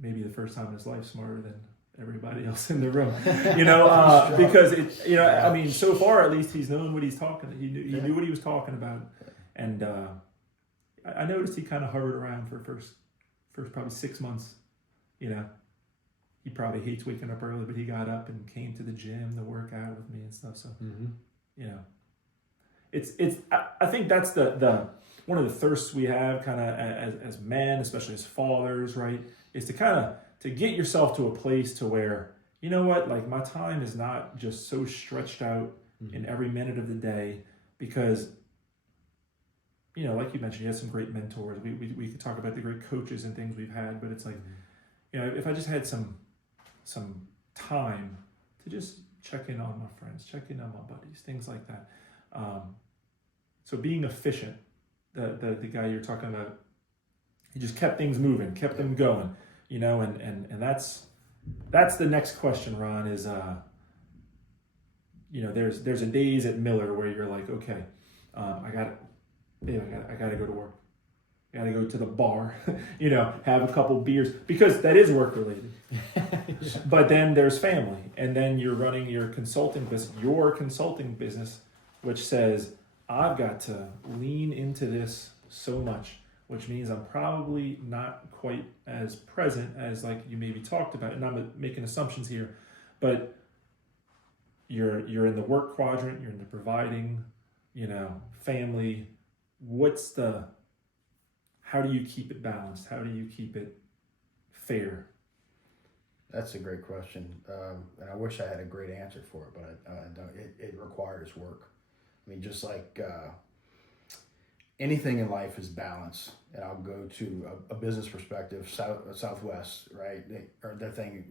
maybe the first time in his life smarter than everybody else in the room, because so far at least he's known what he's talking. He knew what he was talking about, and I noticed he kind of hovered around for first probably 6 months. He probably hates waking up early, but he got up and came to the gym to work out with me and stuff. So, I think that's the one of the thirsts we have kind of as men, especially as fathers, right? Is to get yourself to a place to where, my time is not just so stretched out in every minute of the day, because, like you mentioned, you had some great mentors. We could talk about the great coaches and things we've had, but it's like, if I just had some time to just check in on my friends, check in on my buddies, things like that. So being efficient, the guy you're talking about, he just kept things moving, kept them going, and that's the next question, Ron, is, there's a days at Miller where you're like, okay, I gotta go to work. I gotta go to the bar, have a couple beers, because that is work related. But then there's family, and then you're running your consulting business, which says, I've got to lean into this so much, which means I'm probably not quite as present as like you maybe talked about. And I'm making assumptions here, but you're in the work quadrant, you're in the providing, family. How do you keep it balanced? How do you keep it fair? That's a great question. And I wish I had a great answer for it, but I don't. It requires work. Just like anything in life is balance. And I'll go to a business perspective, Southwest, right?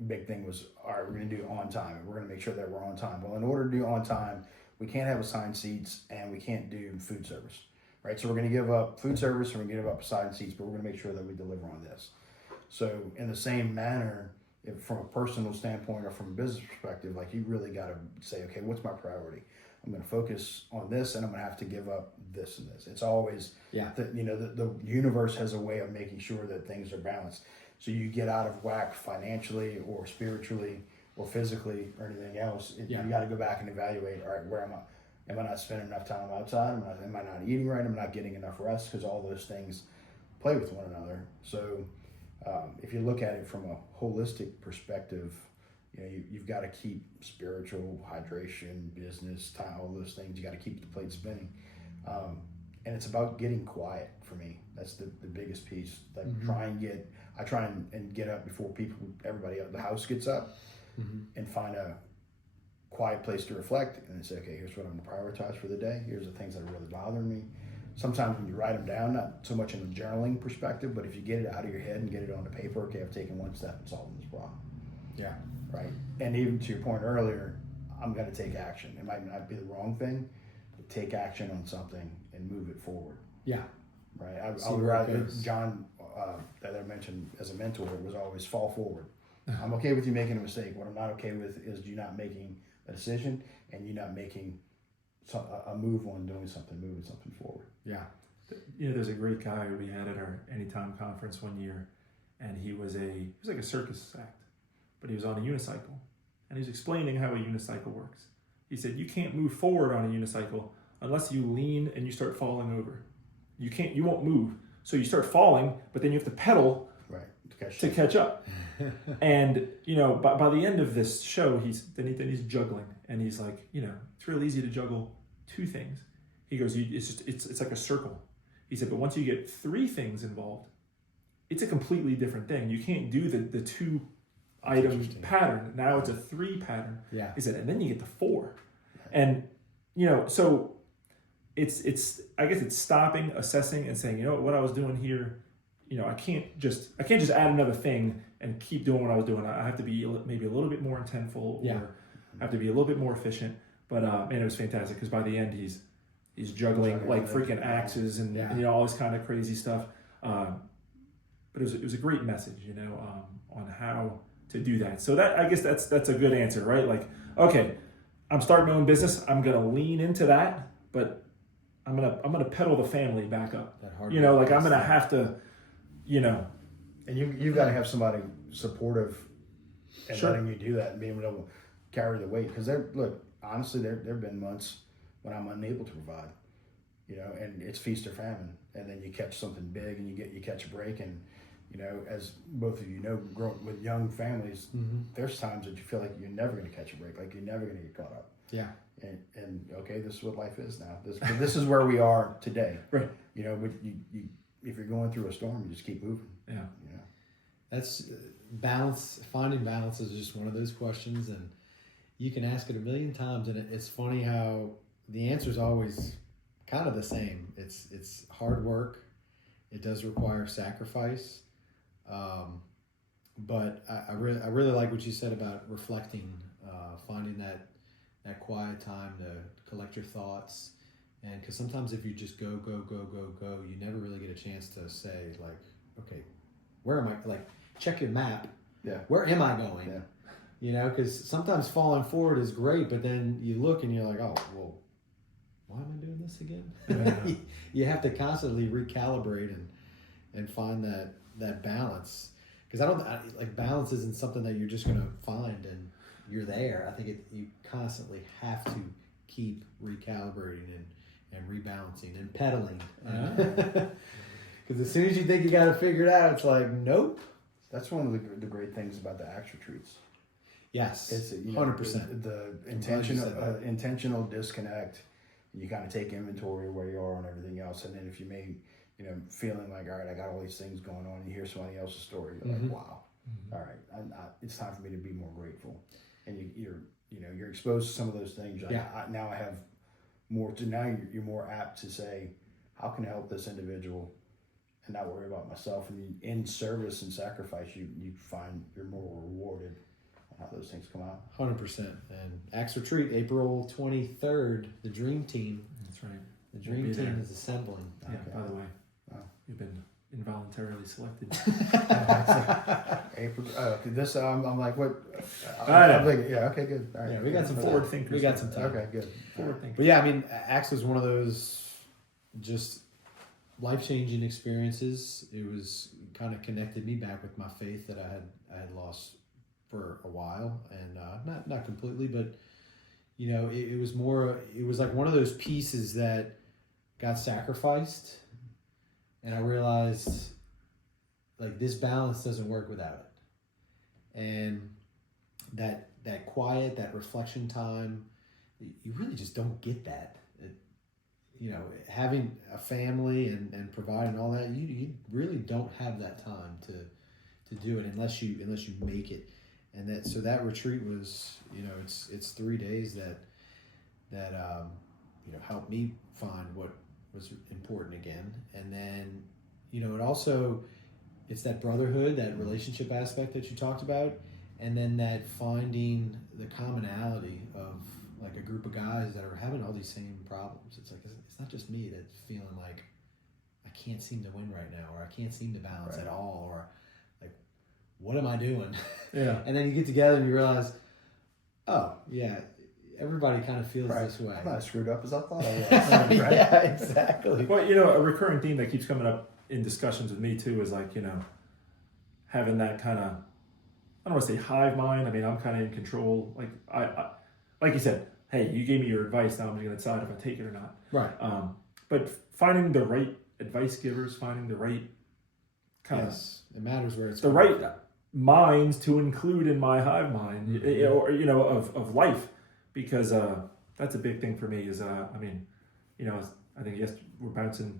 Big thing was, all right, we're going to do on time, and we're going to make sure that we're on time. Well, in order to do on time, we can't have assigned seats, and we can't do food service, right? So we're going to give up food service, and we're going to give up assigned seats, but we're going to make sure that we deliver on this. So in the same manner, if from a personal standpoint or from a business perspective, like you really got to say, okay, what's my priority? I'm going to focus on this, and I'm going to have to give up this and this. It's always, the universe has a way of making sure that things are balanced. So you get out of whack financially or spiritually or physically or anything else. You got to go back and evaluate, all right, where am I? Am I not spending enough time outside? Am I not eating right? Am I not getting enough rest? Because all those things play with one another. So if you look at it from a holistic perspective, you've got to keep spiritual, hydration, business, time, all those things. You got to keep the plate spinning. And it's about getting quiet for me. That's the biggest piece. Like I try and get up before everybody else, the house gets up, and find a quiet place to reflect and say, okay, here's what I'm going to prioritize for the day. Here's the things that are really bothering me. Sometimes when you write them down, not so much in a journaling perspective, but if you get it out of your head and get it onto paper, okay, I've taken one step in solving this problem. Yeah. Right. And even to your point earlier, I'm going to take action. It might not be the wrong thing, but take action on something and move it forward. Yeah. Right. I would rather, John, that I mentioned as a mentor, was always fall forward. I'm okay with you making a mistake. What I'm not okay with is you not making a decision and you not making a move on doing something, moving something forward. Yeah. You know, there's a great guy we had at our Anytime conference one year, and he was like a circus act, but he was on a unicycle, and he was explaining how a unicycle works. He said, you can't move forward on a unicycle unless you lean and you start falling over. You won't move. So you start falling, but then you have to pedal to catch up. And, you know, by the end of this show, he's juggling, and he's like, you know, it's real easy to juggle two things. He goes, it's like a circle. He said, but once you get three things involved, it's a completely different thing. You can't do the two item pattern. Now it's a three pattern. Yeah. He said, and then you get to four. And, you know, so it's I guess it's stopping, assessing, and saying, you know what I was doing here, you know, I can't just add another thing and keep doing what I was doing. I have to be maybe a little bit more intentful, or I have to be a little bit more efficient. But man, it was fantastic, because by the end he's juggling like freaking axes and you know, all this kind of crazy stuff. But it was a great message, you know, on how to do that. So that, I guess that's a good answer, right? Like, okay, I'm starting my own business. I'm gonna lean into that, but I'm gonna pedal the family back up. You know, like I'm gonna have to, you know. And you've got to have somebody supportive and Sure. letting you do that and being able to carry the weight. Because honestly, there have been months when I'm unable to provide, you know, and it's feast or famine. And then you catch something big and you catch a break. And, you know, as both of you know, growing with young families, there's times that you feel like you're never going to catch a break, like you're never going to get caught up. Yeah. And okay, this is what life is now. This is where we are today. Right. You know, but you if you're going through a storm, you just keep moving. Yeah. You know. That's balance. Finding balance is just one of those questions, and you can ask it a million times, and it's funny how the answer is always kind of the same. It's hard work. It does require sacrifice, but I really like what you said about reflecting, finding that quiet time to collect your thoughts, and because sometimes if you just go, you never really get a chance to say like, okay, where am I? Like, check your map. Yeah. Where am I going? Yeah. You know, because sometimes falling forward is great, but then you look and you're like, oh, well, why am I doing this again? Yeah. You have to constantly recalibrate and find that balance. Because like balance isn't something that you're just going to find and you're there. I think you constantly have to keep recalibrating and rebalancing and pedaling. Because as soon as you think you got it figured out, it's like, nope. That's one of the great things about the axe retreats. Yes, It's 100%. The intentional disconnect. You kind of take inventory of where you are on everything else, and then if you may, you know, feeling like, all right, I got all these things going on, and you hear somebody else's story, you're like, wow, all right, it's time for me to be more grateful, and you're exposed to some of those things. Like, now I have more to. Now you're more apt to say, how can I help this individual, and not worry about myself. And in service and sacrifice, you find you're more rewarded on how those things come out. 100%. And Axe Retreat, April 23rd, the Dream Team. That's right. The Dream Team is assembling. Yeah, Okay. by the way, Wow. you've been involuntarily selected. April. This I'm like, what? I know. I'm thinking, yeah. Okay. Good. All right. Yeah, we got some Forward thinkers. We got some time. Okay. Good. Forward thinking. But yeah, I mean, Axe was one of those just life-changing experiences. It was kind of connected me back with my faith that I had lost for a while, and not completely, but you know, it was more. It was like one of those pieces that got sacrificed, and I realized like this balance doesn't work without it, and that quiet, that reflection time, you really just don't get that. You know, having a family and providing all that, you really don't have that time to do it unless you make it. and that retreat was, it's 3 days that helped me find what was important again. And then, it also, it's that brotherhood, that relationship aspect that you talked about, and then that finding the commonality of like a group of guys that are having all these same problems. It's like, it's not just me that's feeling like I can't seem to win right now, or I can't seem to balance at all, or like, what am I doing? Yeah. And then you get together and you realize, oh yeah, everybody kind of feels this way. I'm not as screwed up as I thought I was. Yeah, exactly. Well, a recurring theme that keeps coming up in discussions with me too is like, having that kind of, I don't want to say hive mind. I mean, I'm kind of in control. Like I like you said, hey, you gave me your advice. Now I'm just going to decide if I take it or not. Right. But finding the right advice givers, finding the right kind it matters where it's the right minds to include in my hive mind, or of life, because that's a big thing for me. Is I think yes, we're bouncing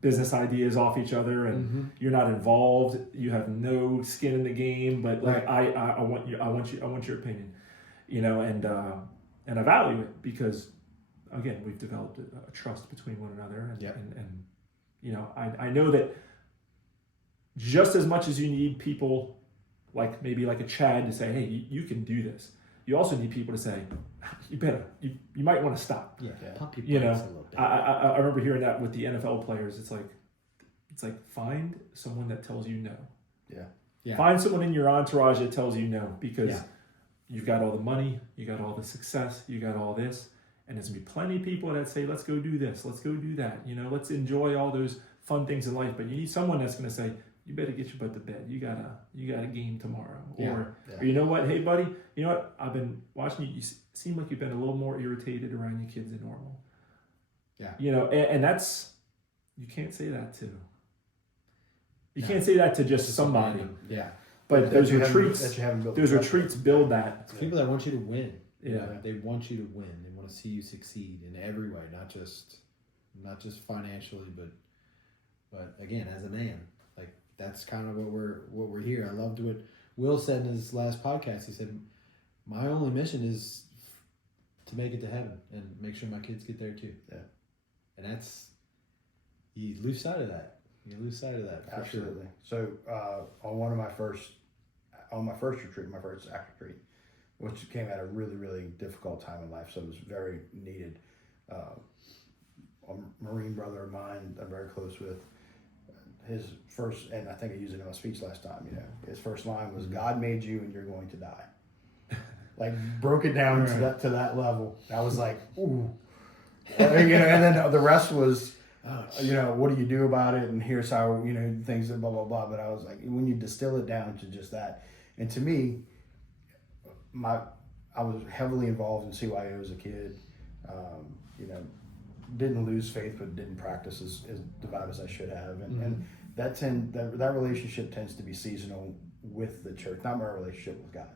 business ideas off each other, and you're not involved. You have no skin in the game, but like I want your opinion, and I value it because again we've developed a trust between one another, and I know that just as much as you need people like maybe like a Chad to say, hey, you can do this, you also need people to say, you might want to stop. Pump your brakes a little bit. I remember hearing that with the NFL players. It's like find someone that tells you no. Yeah. Find someone in your entourage that tells you no, because you've got all the money, you got all the success, you got all this, and there's gonna be plenty of people that say, let's go do this, let's go do that, let's enjoy all those fun things in life. But you need someone that's gonna say, you better get your butt to bed. You got a game tomorrow. Or you know what? Hey, buddy, you know what? I've been watching you. You seem like you've been a little more irritated around your kids than normal. Yeah. And that's, you can't say that to. You can't say that to just somebody. Yeah. But those retreats, those retreats build that. It's people that want you to win. Yeah. They want you to win. They want to see you succeed in every way, not just financially, but again, as a man. That's kind of what we're here. I loved what Will said in his last podcast. He said, my only mission is to make it to heaven and make sure my kids get there too. Yeah. And that's, you lose sight of that. For Absolutely. Sure. So on my first retreat, my first act retreat, which came at a really, really difficult time in life, so it was very needed. A Marine brother of mine I'm very close with, his first, and I think I used it in my speech last time, his first line was, God made you and you're going to die. Like, broke it down to that level. I was like, ooh. And then the rest was, what do you do about it? And here's how, things, blah, blah, blah. But I was like, when you distill it down to just that, and to me, I was heavily involved in CYO as a kid, didn't lose faith, but didn't practice as devout as I should have. And that relationship tends to be seasonal with the church, not my relationship with God,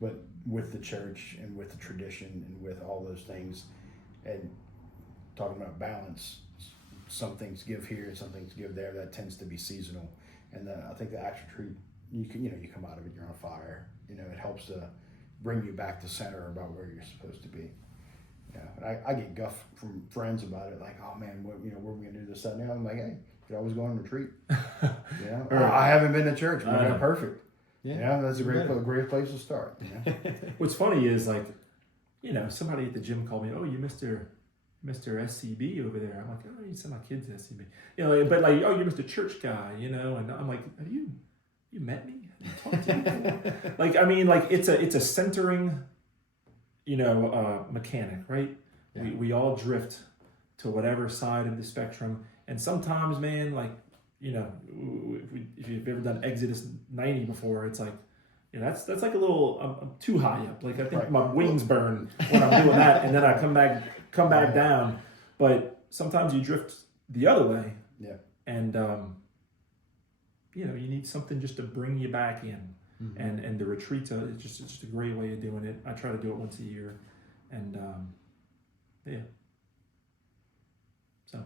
but with the church and with the tradition and with all those things. And talking about balance, some things give here, some things give there. That tends to be seasonal. And then I think the actual retreat, you come out of it, you're on fire. It helps to bring you back to center about where you're supposed to be. And I get guff from friends about it, like, oh man, what are we gonna do this, that, and the other? I'm like, hey, you could always go on retreat. I haven't been to church. We're perfect. Yeah, that's a great place to start. What's funny is like, somebody at the gym called me, oh, you Mr. SCB over there. I'm like, oh, you send my kids to SCB. But like, oh, you're Mr. Church guy, and I'm like, have you met me? Have you talked to me before? Like, I mean, like it's a centering, mechanic, right? Yeah. We all drift to whatever side of the spectrum, and sometimes, man, like, if you've ever done Exodus 90 before, it's like, that's like a little, I'm too high up. Like, I think my wings burn when I'm doing that, and then I come back down. But sometimes you drift the other way. Yeah. And you need something just to bring you back in. Mm-hmm. And the retreats are just a great way of doing it. I try to do it once a year, and so.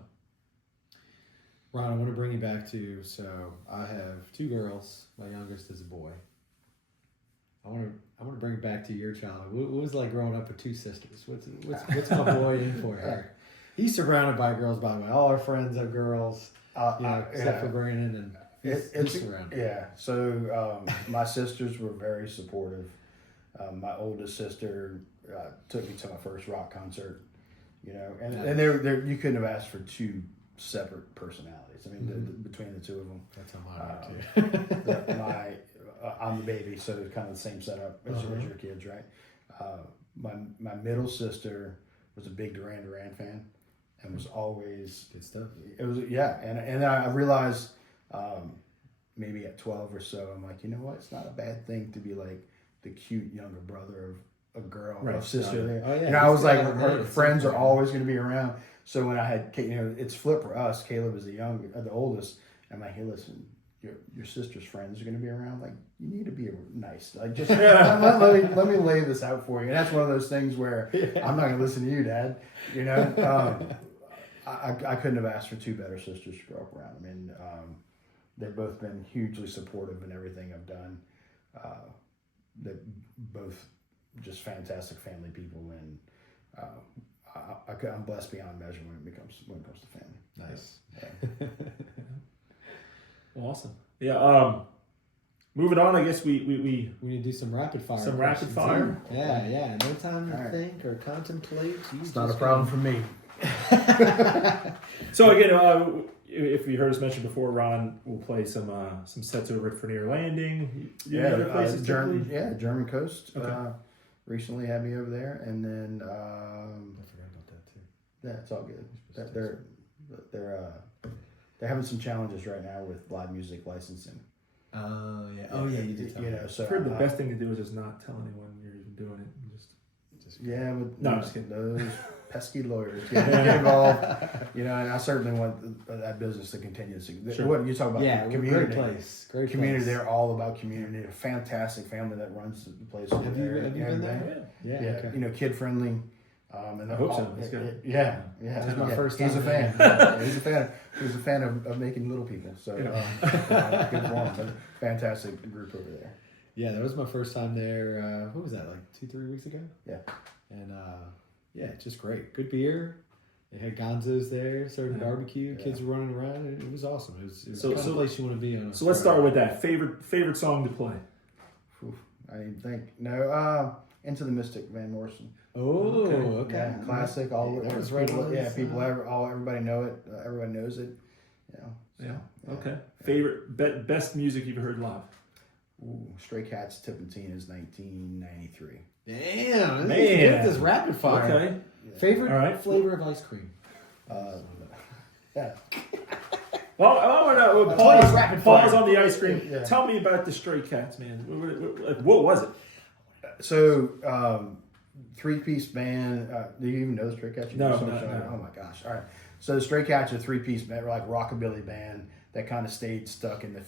Ron, I want to bring you back to, so I have 2 girls. My youngest is a boy. I want to bring it back to your childhood. What was it like growing up with two sisters? What's my boy in for here? He's surrounded by girls, by the way. All our friends are girls, except for Brandon, and he's surrounded. Yeah. So my sisters were very supportive. My oldest sister took me to my first rock concert. And they're you couldn't have asked for two separate personalities. I mean, between the two of them. That's how mine are too. I'm the baby, so it's kind of the same setup as your kids, right? My middle sister was a big Duran Duran fan, and was always good stuff. It was and I realized maybe at 12 or so, I'm like, you know what? It's not a bad thing to be like the cute younger brother of a girl, a sister. Oh yeah. I was like, her friends are always going to be around. So when I had, it's flipped for us. Caleb is the oldest. I'm like, hey, listen, your sister's friends are going to be around. Like, you need to be nice. Like, just let me lay this out for you. And that's one of those things where I'm not going to listen to you, Dad. I couldn't have asked for two better sisters to grow up around. I mean, they've both been hugely supportive in everything I've done. They're both just fantastic family people, and I'm blessed beyond measure when it comes to family. Nice. Yeah. Awesome. Yeah. Moving on, I guess we need to do some rapid fire. Some rapid fire. Yeah. No time to think or contemplate. It's not a problem for me. So again, if you heard us mention before, Ron will play some sets over at Fernier Landing. German Coast. Okay. Recently had me over there, and then I forgot about that too. Yeah, it's all good. They're having some challenges right now with live music licensing. Yeah. Oh yeah, you did. So I've heard the best thing to do is just not tell anyone you're even doing it. But no, I'm just kidding. Those pesky lawyers get involved. And I certainly want that business to continue. Sure. What you talk about? Community. Great community. place. They're all about community. A fantastic family that runs the place. Have you been there? Yeah. Okay. Kid friendly. I hope so. That's good. Yeah. This is my first time. He's a fan. He's a fan of making little people. So good for him. But fantastic group over there. Yeah, that was my first time there. What was that, like 2-3 weeks ago? Yeah. And just great. Good beer. They had Gonzo's there, serving barbecue. Yeah. Kids were running around. It was awesome. It was the kind of place you want to be on. So let's start with that. Favorite song to play? I didn't think. No, Into the Mystic, Van Morrison. Oh, okay. Yeah, classic. All that was right. People, everybody know it. Everybody knows it. Okay. Favorite best music you've heard live? Stray Cats, Tippentina's 1993. Damn, man, get this rapid fire. Okay. Favorite flavor of ice cream? Yeah. Well, I want to pause on the ice cream. Yeah. Tell me about the Stray Cats, man. What was it? So, 3-piece band. Do you even know the Stray Cats? No. Oh my gosh! All right. So the Stray Cats are a 3-piece band, like rockabilly band that kind of stayed stuck in the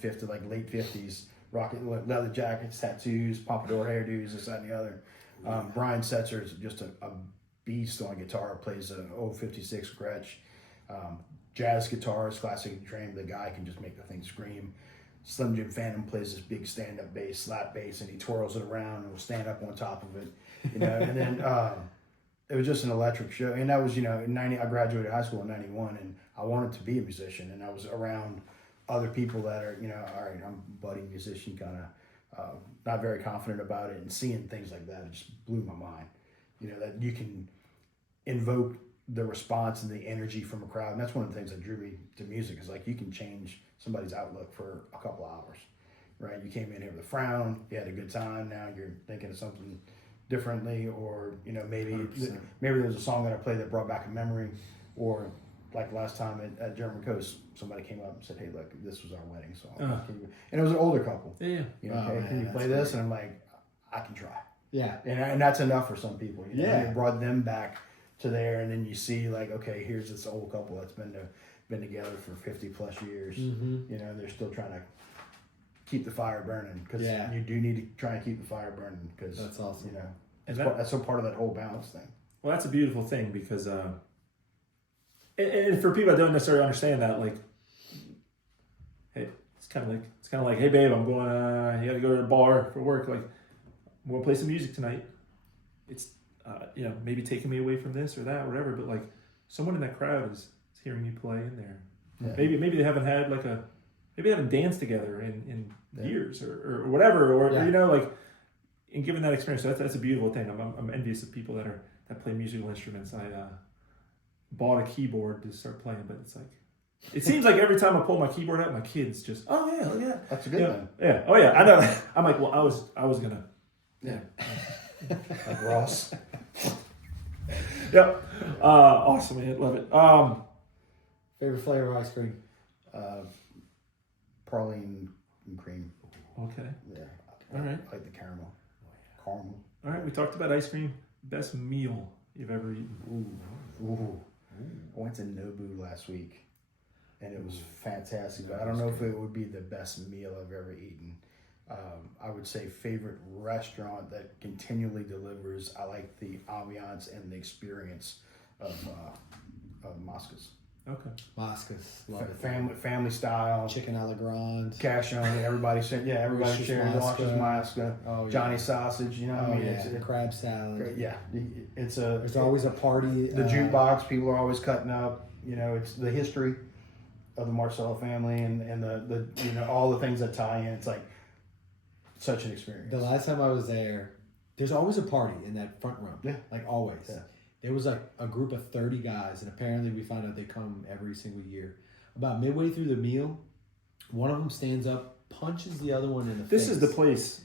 late 50s. Leather jackets, tattoos, pompadour hairdos, this, that, and the other. Brian Setzer is just a beast on guitar. Plays an old 56 Gretsch. Jazz guitarist, classic trained. The guy can just make the thing scream. Slim Jim Phantom plays this big stand-up bass, slap bass, and he twirls it around and will stand up on top of it. And then it was just an electric show. And that was, in 90. I graduated high school in 91, and I wanted to be a musician, and I was around other people that are, all right, I'm a budding musician, kind of not very confident about it, and seeing things like that, it just blew my mind. That you can invoke the response and the energy from a crowd. And that's one of the things that drew me to music, is like you can change somebody's outlook for a couple hours, right? You came in here with a frown, you had a good time, now you're thinking of something differently, or, maybe there's a song that I played that brought back a memory, or like last time at German Coast, somebody came up and said, hey, look, this was our wedding song. And it was an older couple. Yeah. Can you play this? And I'm like, I can try. Yeah. And that's enough for some people. Yeah. And it brought them back to there, and then you see like, okay, here's this old couple that's been together for 50 plus years. Mm-hmm. They're still trying to keep the fire burning, because Yeah. you do need to try and keep the fire burning, because That's awesome. That's a part of that whole balance thing. Well, that's a beautiful thing, because and for people that don't necessarily understand that, like, hey, it's kind of like, hey babe, I'm going. You got to go to the bar for work. Like, we'll play some music tonight. It's, maybe taking me away from this or that, or whatever, but like someone in that crowd is hearing you play in there. Yeah. Maybe they haven't had maybe they haven't danced together in years or whatever, or and given that experience. So that's a beautiful thing. I'm envious of people that play musical instruments. I bought a keyboard to start playing, but it's like, it seems like every time I pull my keyboard out, my kids just, oh yeah, look at that. That's a good thing. Yeah. Oh yeah. I know. I'm like, well, I was gonna. Yeah. Like Ross. Yep. Awesome, man. Love it. Favorite flavor of ice cream? Praline and cream. Okay. Yeah. All right. I like the caramel. Caramel. All right. We talked about ice cream. Best meal you've ever eaten. Ooh. I went to Nobu last week, and it was fantastic. But I don't know if it would be the best meal I've ever eaten. I would say favorite restaurant that continually delivers. I like the ambiance and the experience of Moscas. Okay. Moscas, love it. Family style. Chicken a la grande. Cash on it. Everybody sharing. Mosca. Mosca. Oh, yeah. Johnny sausage. You know what I mean? Yeah. Crab salad. Yeah. There's always a party. The jukebox. People are always cutting up. You know, it's the history of the Marcello family and the all the things that tie in. It's like such an experience. The last time I was there, there's always a party in that front room. Yeah. Like always. Yeah. There was like a group of 30 guys, and apparently we find out they come every single year. About midway through the meal, one of them stands up, punches the other one in the face. This is the place.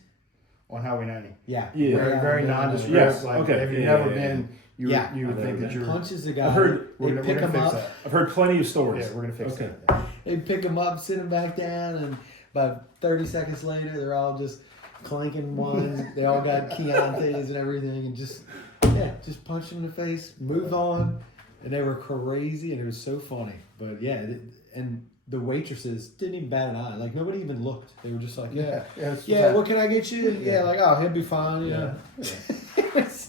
On Highway 90. Yeah. Very nondescript. Yes. Like, Okay. if you've never been, you would think that you're. Punches the guy. I've heard. They pick him up. That. I've heard plenty of stories. Yeah, we're gonna fix Okay. that. They pick him up, sit him back down, and about 30 seconds later, they're all just clanking ones. They all got Chiantis and everything, and just punch him in the face, move on. And they were crazy, and it was so funny. But yeah, and the waitresses didn't even bat an eye. Like nobody even looked. They were just like, what can I get you? Yeah, like, oh, he'll be fine. Yeah. It's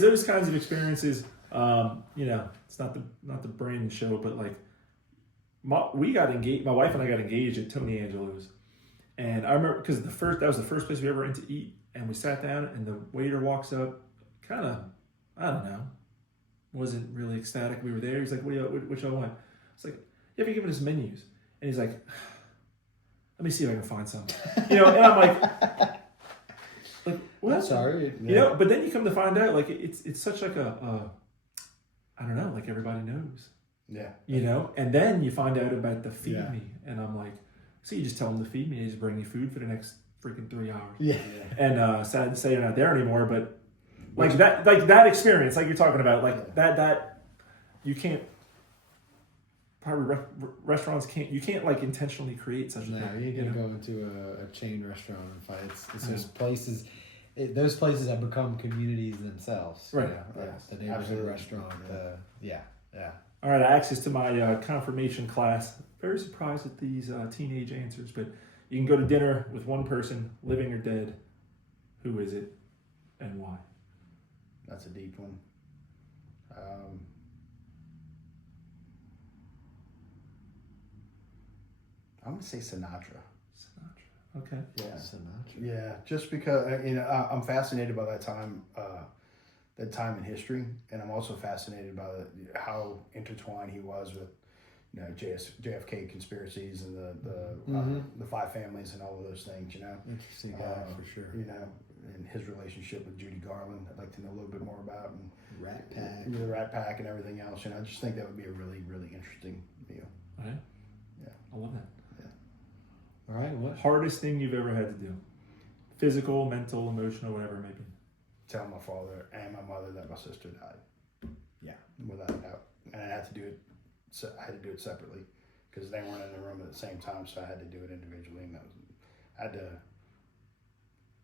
those kinds of experiences. It's not the brand show, but like, we got engaged. My wife and I got engaged at Tony Angelo's, and I remember because that was the first place we ever went to eat, and we sat down, and the waiter walks up, kind of, I don't know, wasn't really ecstatic. We were there. He's like, what y'all want? It's like, you haven't given us menus, and he's like, let me see if I can find something. And I'm like, what? I'm sorry. But then you come to find out, like, it's such like a I don't know, like everybody knows. Yeah. And then you find out about the feed me, and I'm like, so you just tell them to feed me, and just bring you food for the next freaking 3 hours. Yeah. And sad to say you're not there anymore, but like that experience, like you're talking about, like that you can't. Probably restaurants can't like intentionally create such a thing. No, you ain't gonna go into a chain restaurant and fight. It's just places. Those places have become communities themselves. Right. The neighborhood restaurant. Yeah. All right, I access to my confirmation class. Very surprised at these teenage answers, but you can go to dinner with one person, living or dead. Who is it, and why? That's a deep one. I'm gonna say Sinatra. Okay. Yeah. Sinatra. Yeah, just because I'm fascinated by that time in history, and I'm also fascinated by how intertwined he was with JFK conspiracies and the five families and all of those things. Interesting guy for sure. And his relationship with Judy Garland, I'd like to know a little bit more about, and Rat Pack. the Rat Pack and everything else. I just think that would be a really, really interesting meal. All right. Yeah. I love that. All right. What? Hardest thing you've ever had to do? Physical, mental, emotional, whatever it may be. Tell my father and my mother that my sister died. Yeah. Without a doubt. And I had to do it. So I had to do it separately because they weren't in the room at the same time. So I had to do it individually, and I had to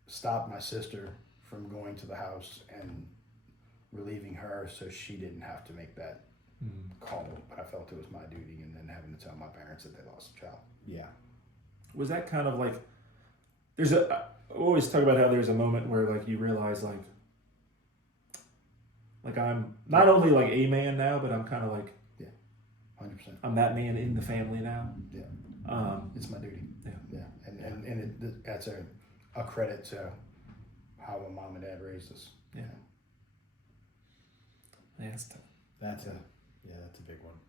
stop my sister from going to the house and relieving her, so she didn't have to make that call. But I felt it was my duty, and then having to tell my parents that they lost a child. Yeah. Was that kind of like? I always talk about how there's a moment where like you realize like I'm not only like a man now, but I'm kind of like 100%. I'm that man in the family now. Yeah. It's my duty. Yeah. Yeah. And that's a credit to how my mom and dad raised us. Yeah. Yeah, it's tough. That's a big one.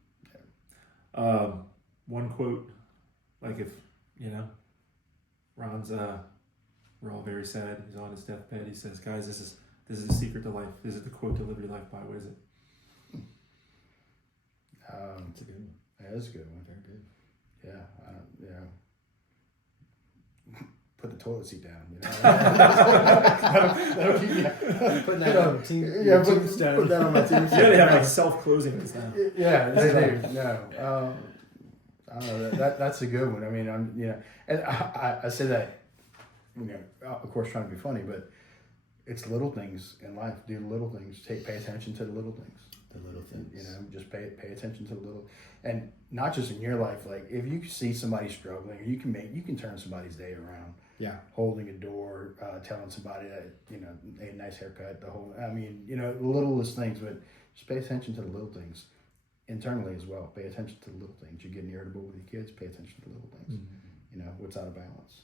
One quote, like if, Ron's, we're all very sad. He's on his deathbed. He says, guys, this is the secret to life. This is the quote to live your life by. What is it? It's a good one. That is a good one. Very good. Yeah. Put the toilet seat down. That'll keep you. Putting that on tombstone. Put that on my tombstone. Yeah, they have like self-closing this now. Yeah, they do. No, I don't know. That's a good one. I mean, and I say that, of course, trying to be funny, but it's little things in life. Do little things. Pay attention to the little things. The little things. Just pay attention to the little, and not just in your life. Like if you see somebody struggling, you can turn somebody's day around. Yeah. Holding a door, telling somebody that a nice haircut. The littlest things, but just pay attention to the little things. Internally as well, pay attention to the little things. You're getting irritable with your kids. Pay attention to the little things. Mm-hmm. What's out of balance.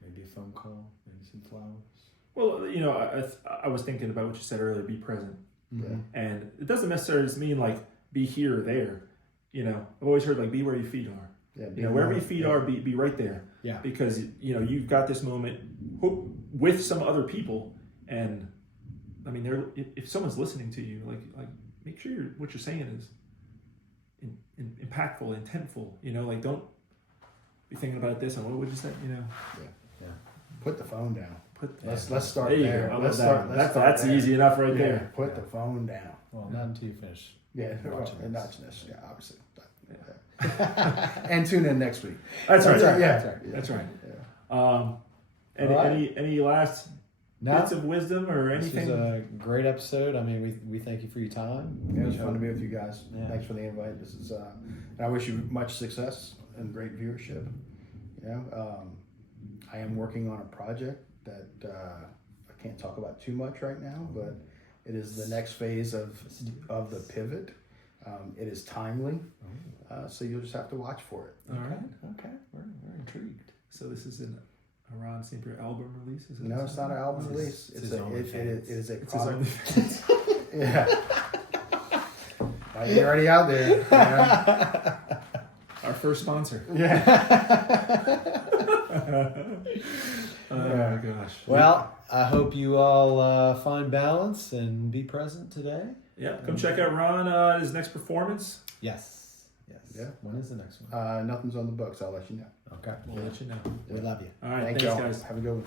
Maybe a phone call. Maybe some flowers. Well, I was thinking about what you said earlier. Be present. Mm-hmm. And it doesn't necessarily mean like be here or there. I've always heard like be where your feet are. Yeah, wherever your feet are, be right there. Yeah. Because you've got this moment with some other people, and I mean, if someone's listening to you, like make sure what you're saying is impactful, intentful. Like don't be thinking about this and what would you say? Yeah. Put the phone down. Let's start there. there. Let's start. That's easy enough right there. Put the phone down. Well, not until you finish. Yeah, watching watching this. Yeah, obviously. And tune in next week. That's right. That's right. Yeah. Any last bits of wisdom or anything? This was a great episode. I mean, we thank you for your time. It was fun to be with you guys. Yeah. Thanks for the invite. This is, and I wish you much success and great viewership. I am working on a project that I can't talk about too much right now, but it is the next phase of the pivot. It is timely, so you'll just have to watch for it. All right. Okay. We're intrigued. So this is a Ron St. Pierre album release? Is it? No, it's not an album release. It's his OnlyFans. It's his OnlyFans. Yeah. You're already out there. Our first sponsor. Yeah. Oh my gosh. Well, I hope you all find balance and be present today. Yeah, come check out Ron, his next performance. Yes. Yeah. When is the next one? Nothing's on the books. I'll let you know. Okay. We'll let you know. We love you. All right, Thank thanks, you, guys. Have a good one.